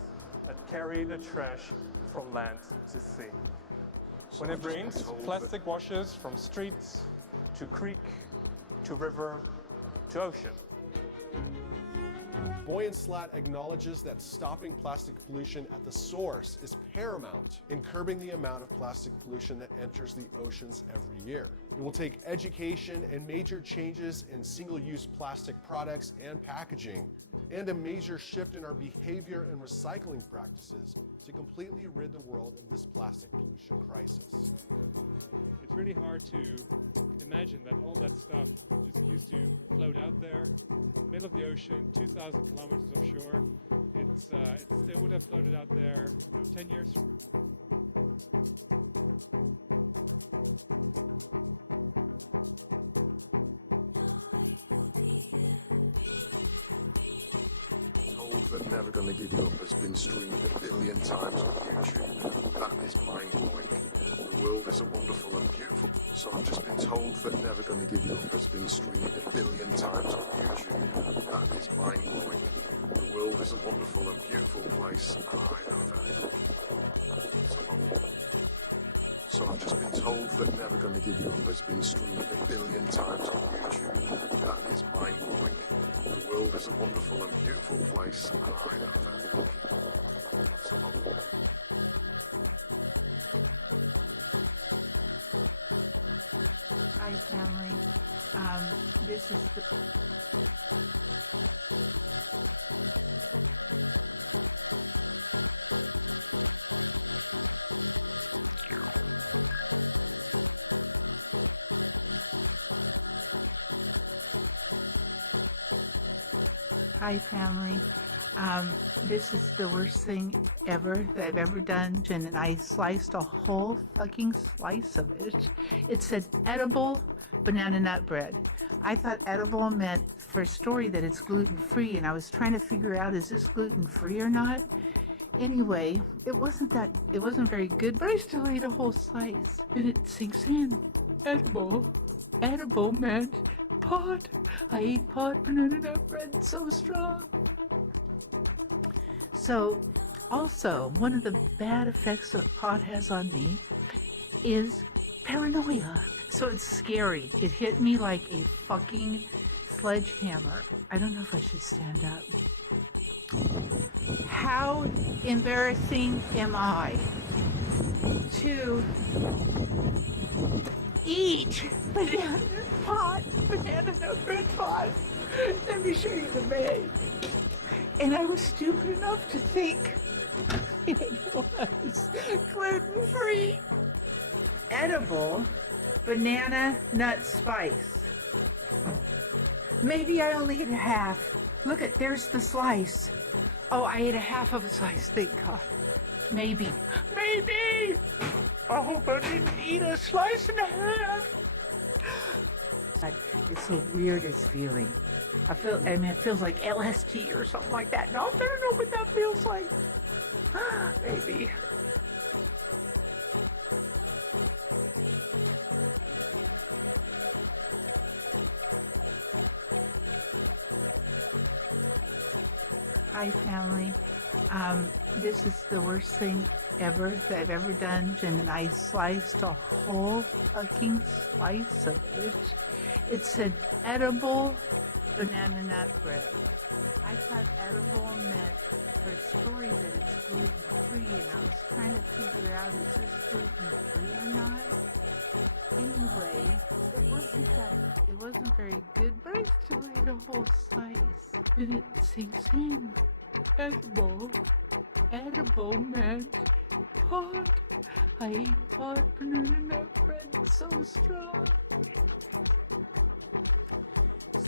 that carry the trash from land to sea. When it rains, plastic washes from streets to creek to river to ocean. Boyan Slat acknowledges that stopping plastic pollution at the source is paramount in curbing the amount of plastic pollution that enters the oceans every year. It will take education and major changes in single-use plastic products and packaging, and a major shift in our behavior and recycling practices to completely rid the world of this plastic pollution crisis. It's pretty hard to imagine that all that stuff float out there, middle of the ocean, 2,000 kilometers offshore. They would have floated out there 10 years from This is the worst thing ever that I've ever done, and I sliced a whole fucking slice of it. It said edible banana nut bread. I thought edible meant for a story that it's gluten-free, and I was trying to figure out, is this gluten-free or not? Anyway, it wasn't very good, but I still ate a whole slice, and it sinks in. Edible meant hot. I ate hot banana nut bread, so strong. So, also, one of the bad effects that pot has on me is paranoia. So it's scary. It hit me like a fucking sledgehammer. I don't know if I can stand that. How embarrassing am I to eat hot banana nut bread pot? Let me show you the bed. And I was stupid enough to think it was gluten-free, edible banana nut spice. Maybe I only ate half. Look at, there's the slice. Oh, I ate a half of a slice. Maybe. I hope I didn't eat a slice and a half. It's the weirdest feeling. And it feels like LSD or something like that. No, I don't know what that feels like. Maybe. sliced a whole fucking slice of it. It said edible banana nut.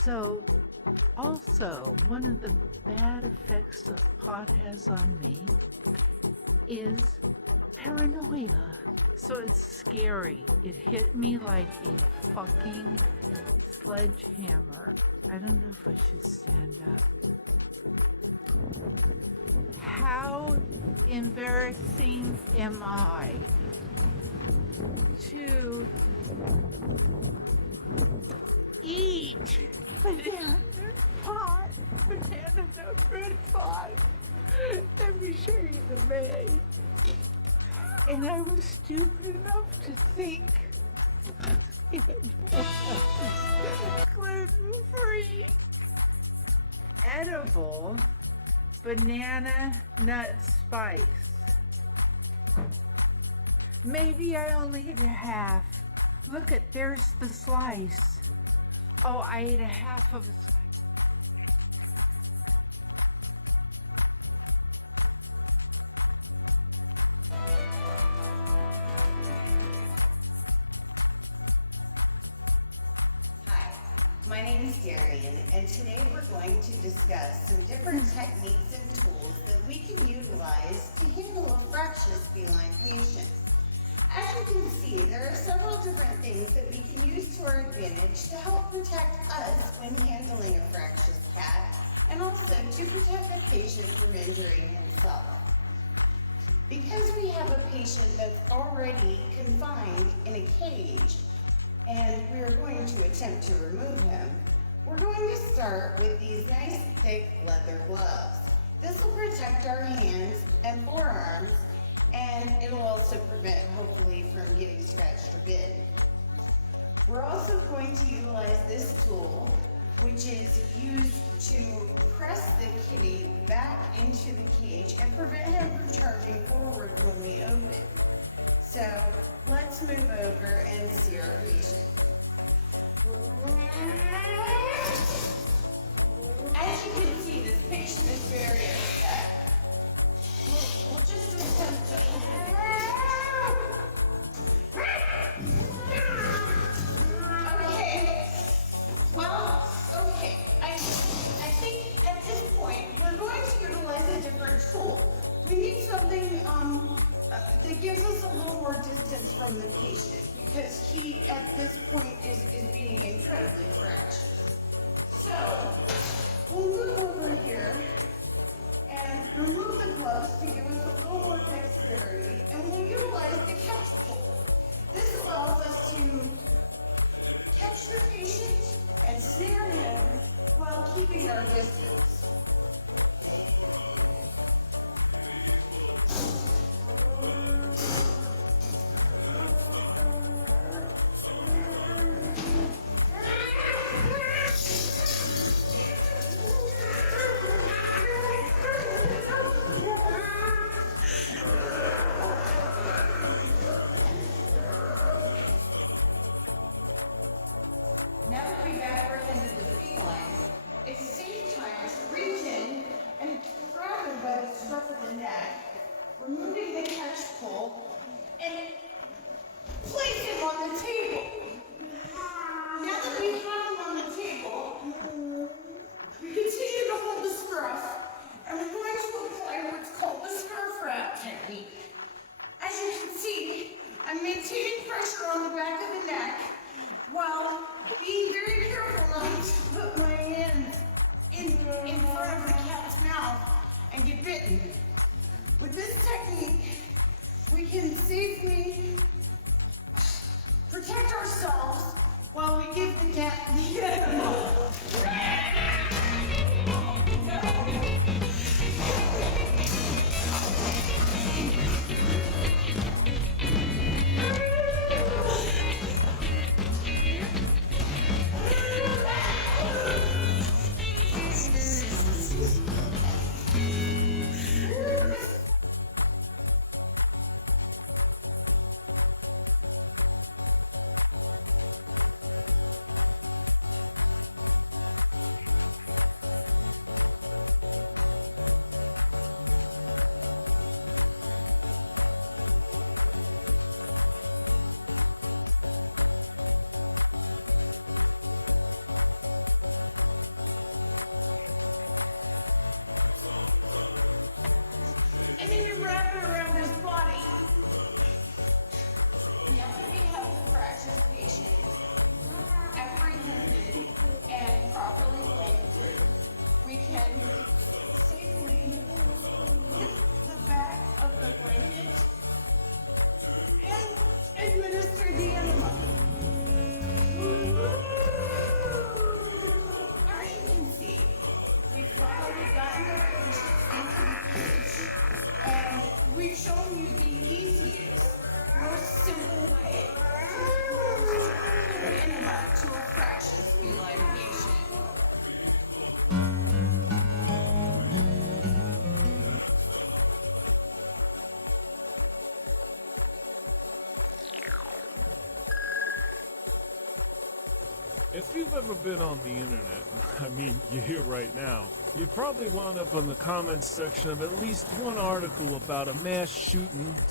So, also, one of the bad effects that pot has on me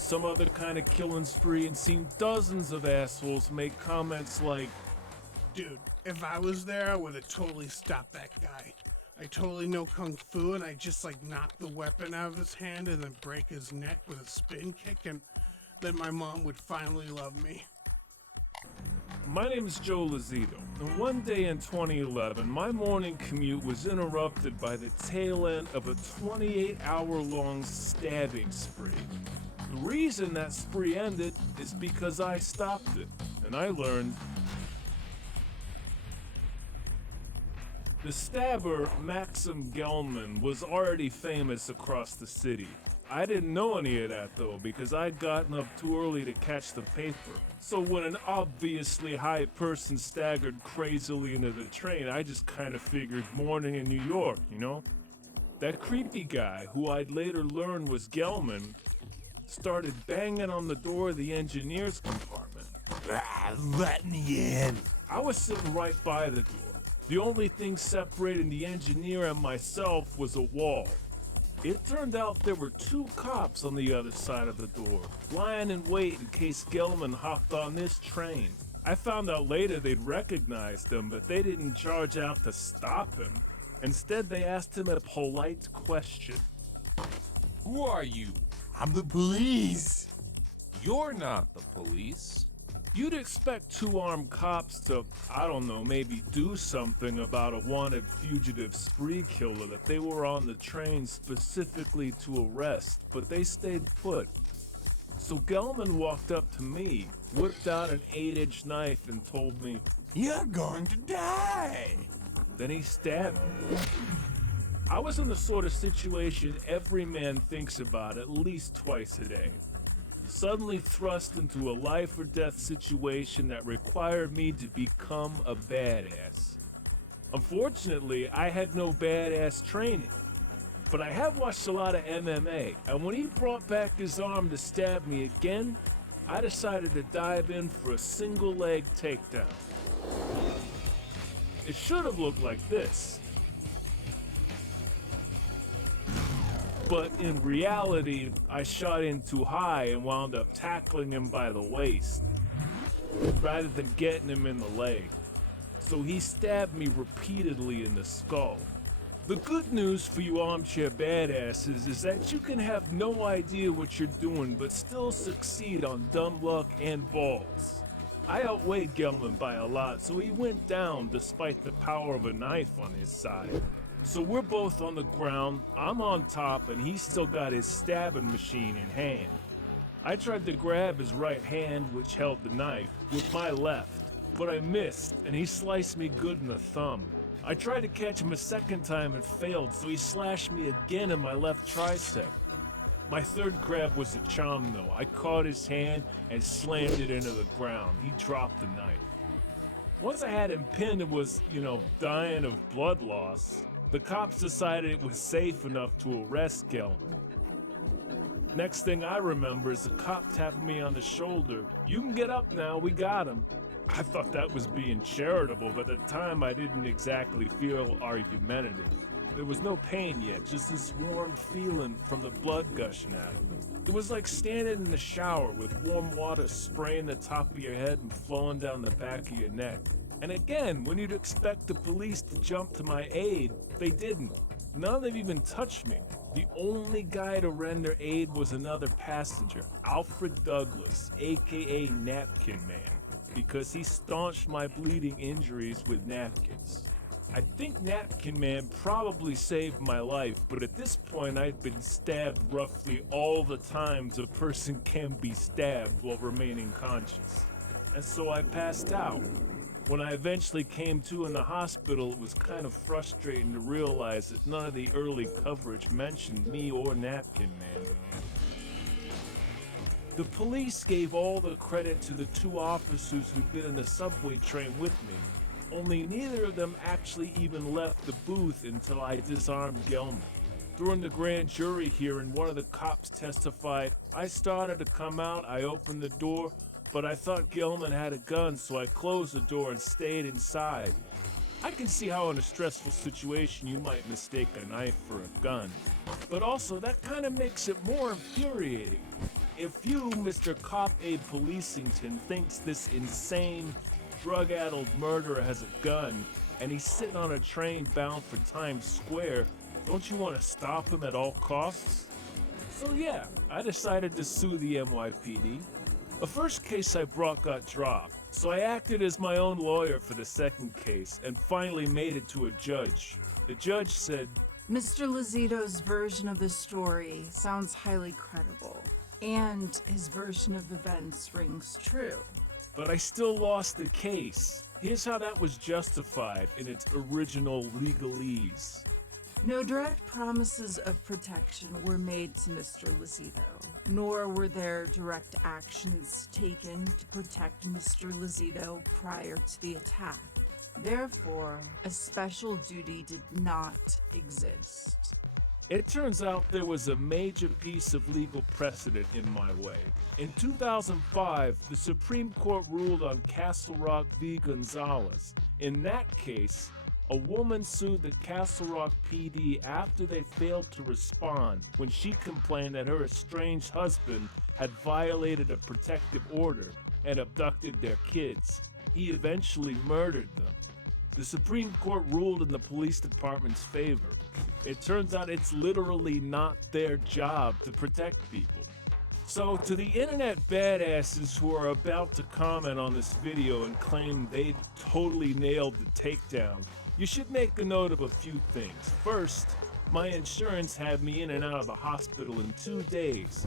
some other kind of killing spree and seen dozens of assholes make comments like, dude, if I was there, I would have totally stopped that guy. I totally know Kung Fu, and I just knock the weapon out of his hand and then break his neck with a spin kick, and then my mom would finally love me. My name is Joe Lazito, and one day in 2011, my morning commute was interrupted by the tail end of a 28-hour-long stabbing spree. The reason that spree ended is because I stopped it, and I learned the stabber, Maxim Gelman, was already famous across the city. I didn't know any of that though, because I'd gotten up too early to catch the paper. So when an obviously high person staggered crazily into the train, I just kind of figured morning in New York, you know? That creepy guy, who I'd later learn was Gelman, started banging on the door of the engineer's compartment. Let me in. I was sitting right by the door. The only thing separating the engineer and myself was a wall. It turned out there were two cops on the other side of the door, lying in wait in case Gelman hopped on this train. I found out later they'd recognized him, but they didn't charge out to stop him. Instead, they asked him a polite question. Who are you? I'm the police. You're not the police. You'd expect two armed cops to, I don't know, maybe do something about a wanted fugitive spree killer that they were on the train specifically to arrest, but they stayed put. So Gelman walked up to me, whipped out an 8-inch knife and told me, "You're going to die." Then he stabbed me. I was in the sort of situation every man thinks about at least twice a day. Suddenly thrust into a life or death situation that required me to become a badass. Unfortunately, I had no badass training, but I have watched a lot of MMA, and when he brought back his arm to stab me again, I decided to dive in for a single leg takedown. It should have looked like this. But in reality, I shot in too high and wound up tackling him by the waist, rather than getting him in the leg. So he stabbed me repeatedly in the skull. The good news for you armchair badasses is that you can have no idea what you're doing but still succeed on dumb luck and balls. I outweighed Gelman by a lot, so he went down despite the power of a knife on his side. So we're both on the ground, I'm on top, and he's still got his stabbing machine in hand. I tried to grab his right hand, which held the knife, with my left, but I missed, and he sliced me good in the thumb. I tried to catch him a second time and failed, so he slashed me again in my left tricep. My third grab was a charm though. I caught his hand and slammed it into the ground. He dropped the knife. Once I had him pinned and was, dying of blood loss, the cops decided it was safe enough to arrest Gelman. Next thing I remember is the cop tapped me on the shoulder. "You can get up now, we got him." I thought that was being charitable, but at the time I didn't exactly feel argumentative. There was no pain yet, just this warm feeling from the blood gushing. It was like standing in the shower with warm water spraying the top of your head and flowing down the back of your neck. And again, when you'd expect the police to jump to my aid, they didn't. None of them even touched me. The only guy to render aid was another passenger, Alfred Douglas, aka Napkin Man, because he staunched my bleeding injuries with napkins. I think Napkin Man probably saved my life, but at this point I'd been stabbed roughly all the times a person can be stabbed while remaining conscious. And so I passed out. When I eventually came to in the hospital, it was kind of frustrating to realize that none of the early coverage mentioned me or Napkin Man. The police gave all the credit to the two officers who'd been in the subway train with me. Only neither of them actually even left the booth until I disarmed Gelman. During the grand jury hearing, one of the cops testified, "I started to come out, I opened the door, but I thought Gelman had a gun, so I closed the door and stayed inside." I can see how in a stressful situation you might mistake a knife for a gun, but also that kind of makes it more infuriating. if you, Mr. Cop A. Policington, thinks this insane, drug-addled murderer has a gun and he's sitting on a train bound for Times Square, don't you want to stop him at all costs? So yeah, I decided to sue the NYPD. The first case I brought got dropped, so I acted as my own lawyer for the second case and finally made it to a judge. The judge said, Mr. Lozito's version of the story sounds highly credible, and his version of events rings true. but I still lost the case. Here's how that was justified in its original legalese. No direct promises of protection were made to Mr. Lozito, nor were there direct actions taken to protect Mr. Lozito prior to the attack. Therefore, a special duty did not exist. It turns out there was a major piece of legal precedent in my way. In 2005, the Supreme Court ruled on Castle Rock v. Gonzalez. In that case, a woman sued the Castle Rock PD after they failed to respond when she complained that her estranged husband had violated a protective order and abducted their kids. He eventually murdered them. The Supreme Court ruled in the police department's favor. It turns out it's literally not their job to protect people. So to the internet badasses who are about to comment on this video and claim they totally nailed the takedown, you should make a note of a few things. First, my insurance had me in and out of the hospital in 2 days.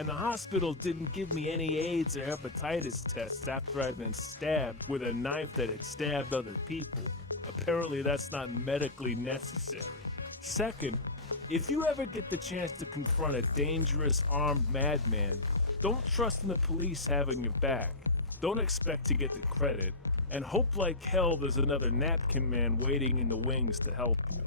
And the hospital didn't give me any AIDS or hepatitis tests after I'd been stabbed with a knife that had stabbed other people. Apparently that's not medically necessary. Second, if you ever get the chance to confront a dangerous armed madman, don't trust in the police having your back. Don't expect to get the credit, and hope like hell there's another napkin man waiting in the wings to help you.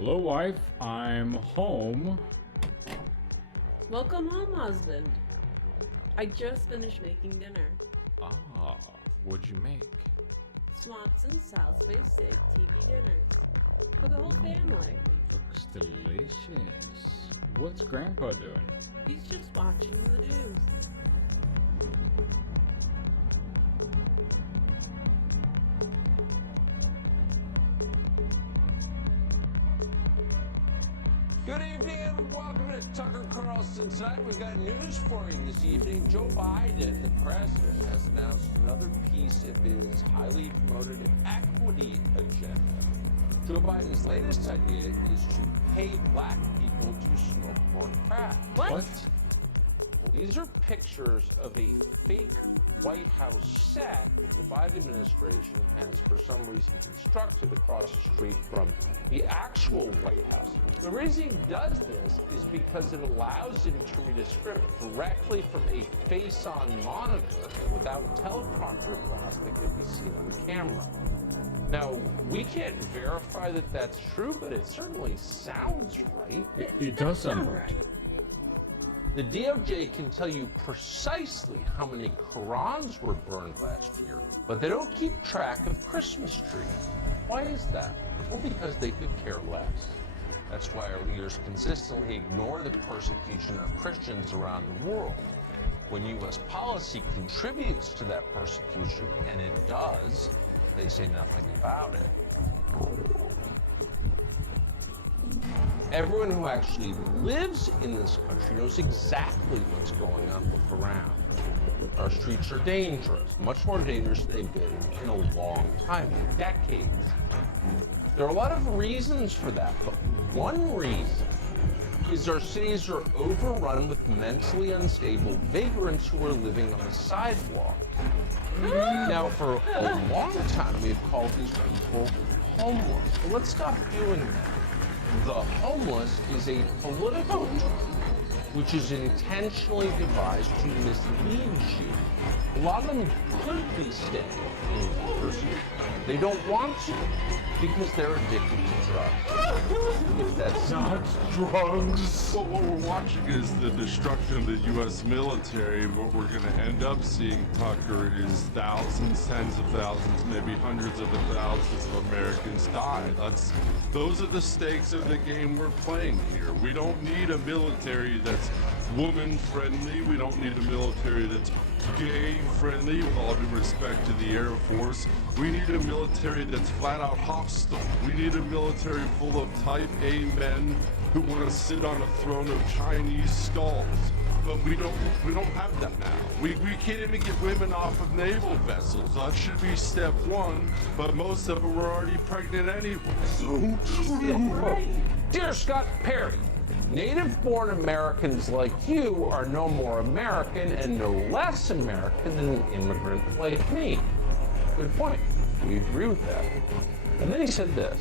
Hello, wife. I'm home. Welcome home, husband. I just finished making dinner. Ah, what'd you make? Swanson South Bay steak dinner. For the whole family. Delicious. What's Grandpa doing? He's just watching the news. Good evening, everyone. It's Tucker Carlson. We got news for you this evening. Joe Biden, the president, has announced another piece of his highly promoted equity agenda. Joe Biden's latest idea is to pay black people to smoke more crack. What? These are pictures of a fake White House set the Biden administration has for some reason constructed across the street from the actual White House. The reason he does this is because it allows him to distribute directly from a face-on monitor without a teleprompter with his camera. Now, we can't verify that that's true, but it certainly sounds right. It does sound right. The DOJ can tell you precisely how many Qurans were burned last year, but they don't keep track of Christmas trees. Why is that? Well, because they could care less. That's why our leaders consistently ignore the persecution of Christians around the world. When U.S. policy contributes to that persecution, and it does, they say nothing about it. Everyone who actually lives in this country knows exactly what's going on around. Our streets are dangerous, much more dangerous than they've been in a long time, decades. There are a lot of reasons for that, but one reason is our cities are overrun with mentally unstable vagrants who are living on the sidewalk. Now, for a long time, we've called these people homeless. Let's stop doing that. The homeless is a political term which is intentionally devised to mislead you. A lot of them clearly state they don't want to because they're addicted to drugs. That's not drugs. What we're watching is the destruction of the U.S. military. What we're going to end up seeing, Tucker, is thousands, tens of thousands, maybe hundreds of thousands of Americans die. Those are the stakes of the game we're playing here. We don't need a military that's woman-friendly. We don't need a military that's gay-friendly, with all due respect to the Air Force. We need a military that's flat-out hostile. We need a military full of type A men who want to sit on a throne of Chinese skulls. But we don't have that now. We can't even get women off of naval vessels. That should be step one, but most of them were already pregnant anyway. Dear Scott Perry, native-born Americans like you are no more American and no less American than an immigrant like me. Good point. We agree with that. And then he said this,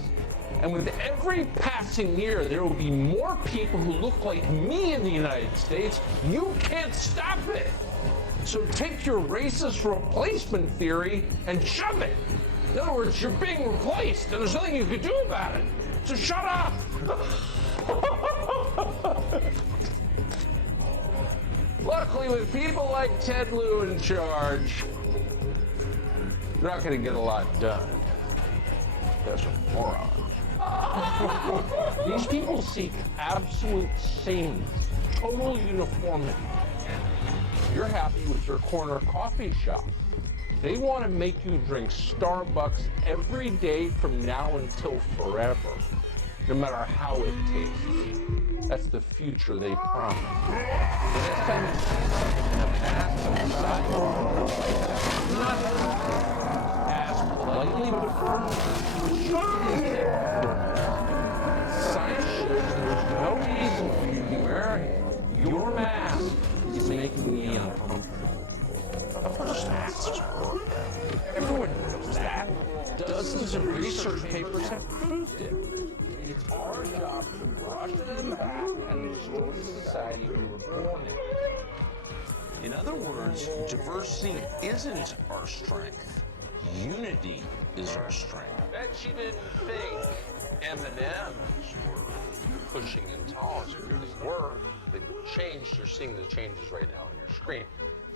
and with every passing year, there will be more people who look like me in the United States. You can't stop it. So take your racist replacement theory and shove it. In other words, you're being replaced, and there's nothing you can do about it. So shut up. Luckily, with people like Ted Lieu in charge, you're not going to get a lot done. That's moron. These people seek absolute sameness, total uniformity. You're happy with your corner coffee shop. They want to make you drink Starbucks every day from now until forever, no matter how it tastes. That's the future they promise. Ask politely, but science shows there's no reason for you to be wearing your mask is making me uncomfortable. Of course masks work. Everyone knows that. Dozens of research papers have proved it. Our job is to rush it back and restore society to order. In other words, diversity isn't our strength. Unity is our strength. I bet you didn't think M&M's pushing intolerance were the change. You're seeing the changes right now on your screen.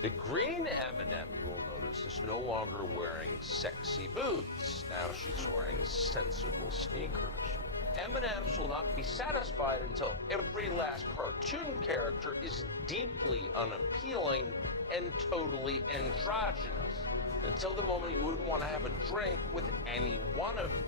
The green M&M is no longer wearing sexy boots. Now she's wearing sensible sneakers. M&M's will not be satisfied until every last cartoon character is deeply unappealing and totally androgynous. Until the moment you wouldn't want to have a drink with any one of them.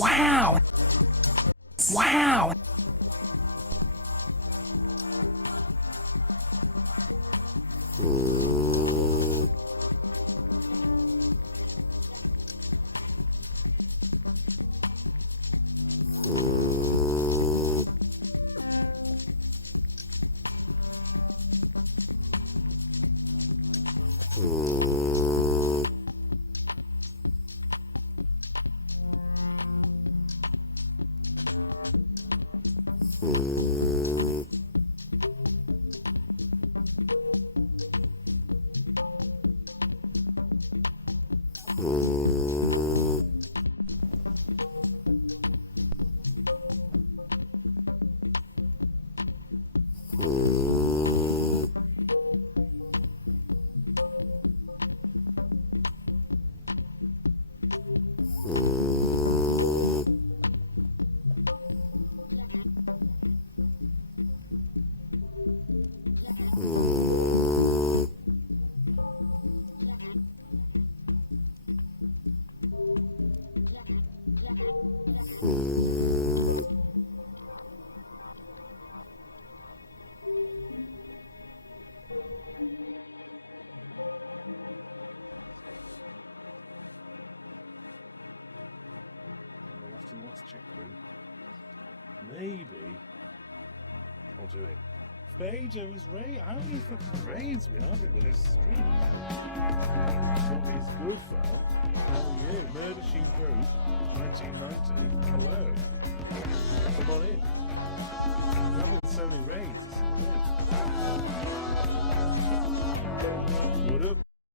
Wow! Wow! Angels, Ray, I don't even grades, man. Look at this.